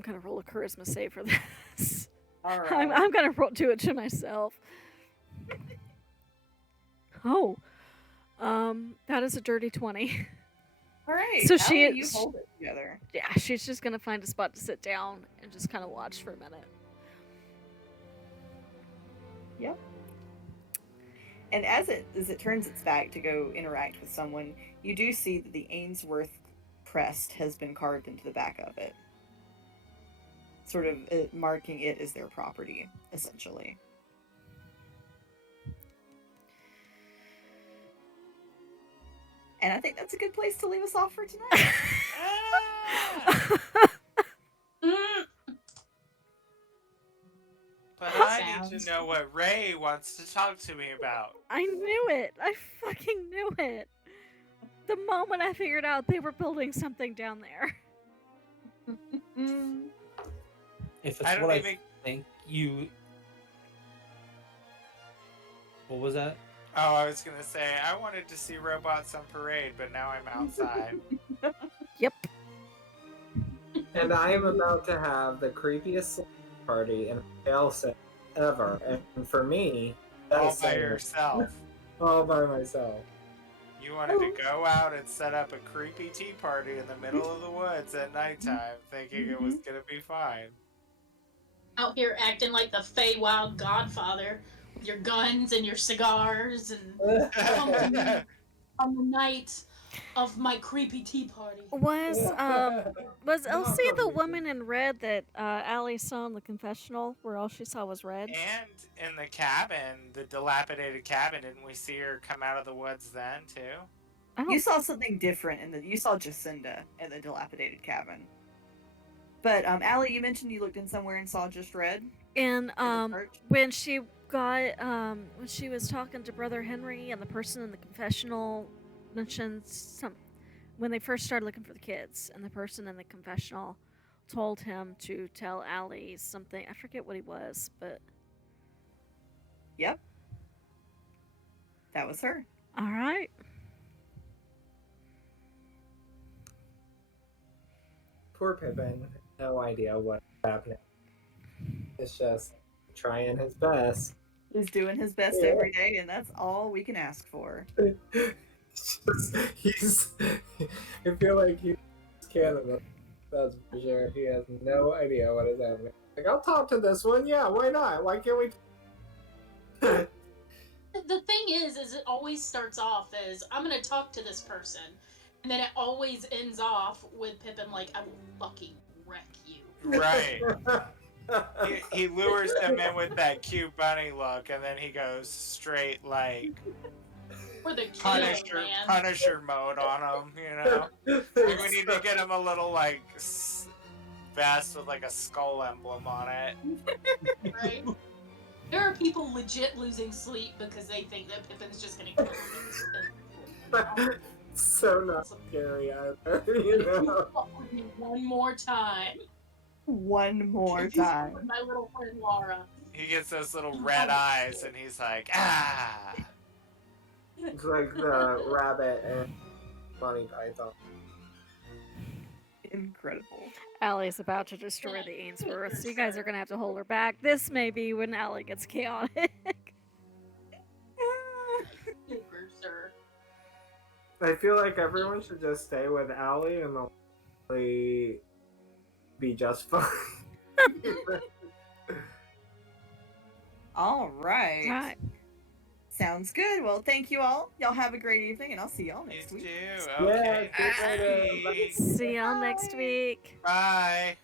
gonna roll a charisma save for this. All right. I'm gonna do it to myself. Oh, that is a dirty 20. All right. So Alli, she- you hold it together. Yeah, she's just gonna find a spot to sit down and just kind of watch for a minute. Yep. And as it turns its back to go interact with someone, you do see that the Ainsworth crest has been carved into the back of it, sort of marking it as their property, essentially. And I think that's a good place to leave us off for tonight. But I need to know what Ray wants to talk to me about. I knew it. I fucking knew it. The moment I figured out they were building something down there. If I it's don't what even. I think you. What was that? Oh, I was gonna say I wanted to see robots on parade, but now I'm outside. Yep. And I am about to have the creepiest party in Hallowfest ever. And for me, that All is by saying yourself. all by myself. You wanted to go out and set up a creepy tea party in the middle of the woods at nighttime, thinking it was gonna be fine. Out here acting like the Feywild Godfather with your guns and your cigars and on the night of my creepy tea party. Was Elsie the woman in red that Alli saw in the confessional, where all she saw was red? And in the cabin, the dilapidated cabin, didn't we see her come out of the woods then too? I don't You saw something different you saw Jacinda in the dilapidated cabin. But Alli, you mentioned you looked in somewhere and saw just red. And in the church? when she got when she was talking to Brother Henry and the person in the confessional mentioned when they first started looking for the kids, and the person in the confessional told him to tell Alli something. I forget what he was, but Yep. That was her. all right. Poor Pippin, no idea what's happening. It's just trying his best. He's doing his best Yeah. every day, and that's all we can ask for. He's I feel like he's Canada. That's for sure. He has no idea what is happening. Like, I'll talk to this one. Yeah, why not? Why can't we? The thing is it always starts off as, I'm gonna talk to this person. And then it always ends off with Pippin like, I will fucking wreck you. Right. He lures them in with that cute bunny look, and then he goes straight like For the kill, man. Punisher mode on them. You know, like, we need to get him a little like vest with like a skull emblem on it. Right? There are people legit losing sleep because they think that Pippin's just gonna kill them. So not scary either, you know. One more time. One more time. With my little friend Laura. He gets those little red eyes, and he's like, ah. It's like the rabbit and Monty Python. Incredible. Alli's about to destroy the Ainsworth, so you guys are gonna have to hold her back. This may be when Alli gets chaotic. Super, sir. I feel like everyone should just stay with Alli and they'll probably be just fine. All right. Right. Sounds good. Well, thank you all. Y'all have a great evening, and I'll see y'all You next too. week. Okay. Yeah, good night, Bye. See y'all next week. Bye.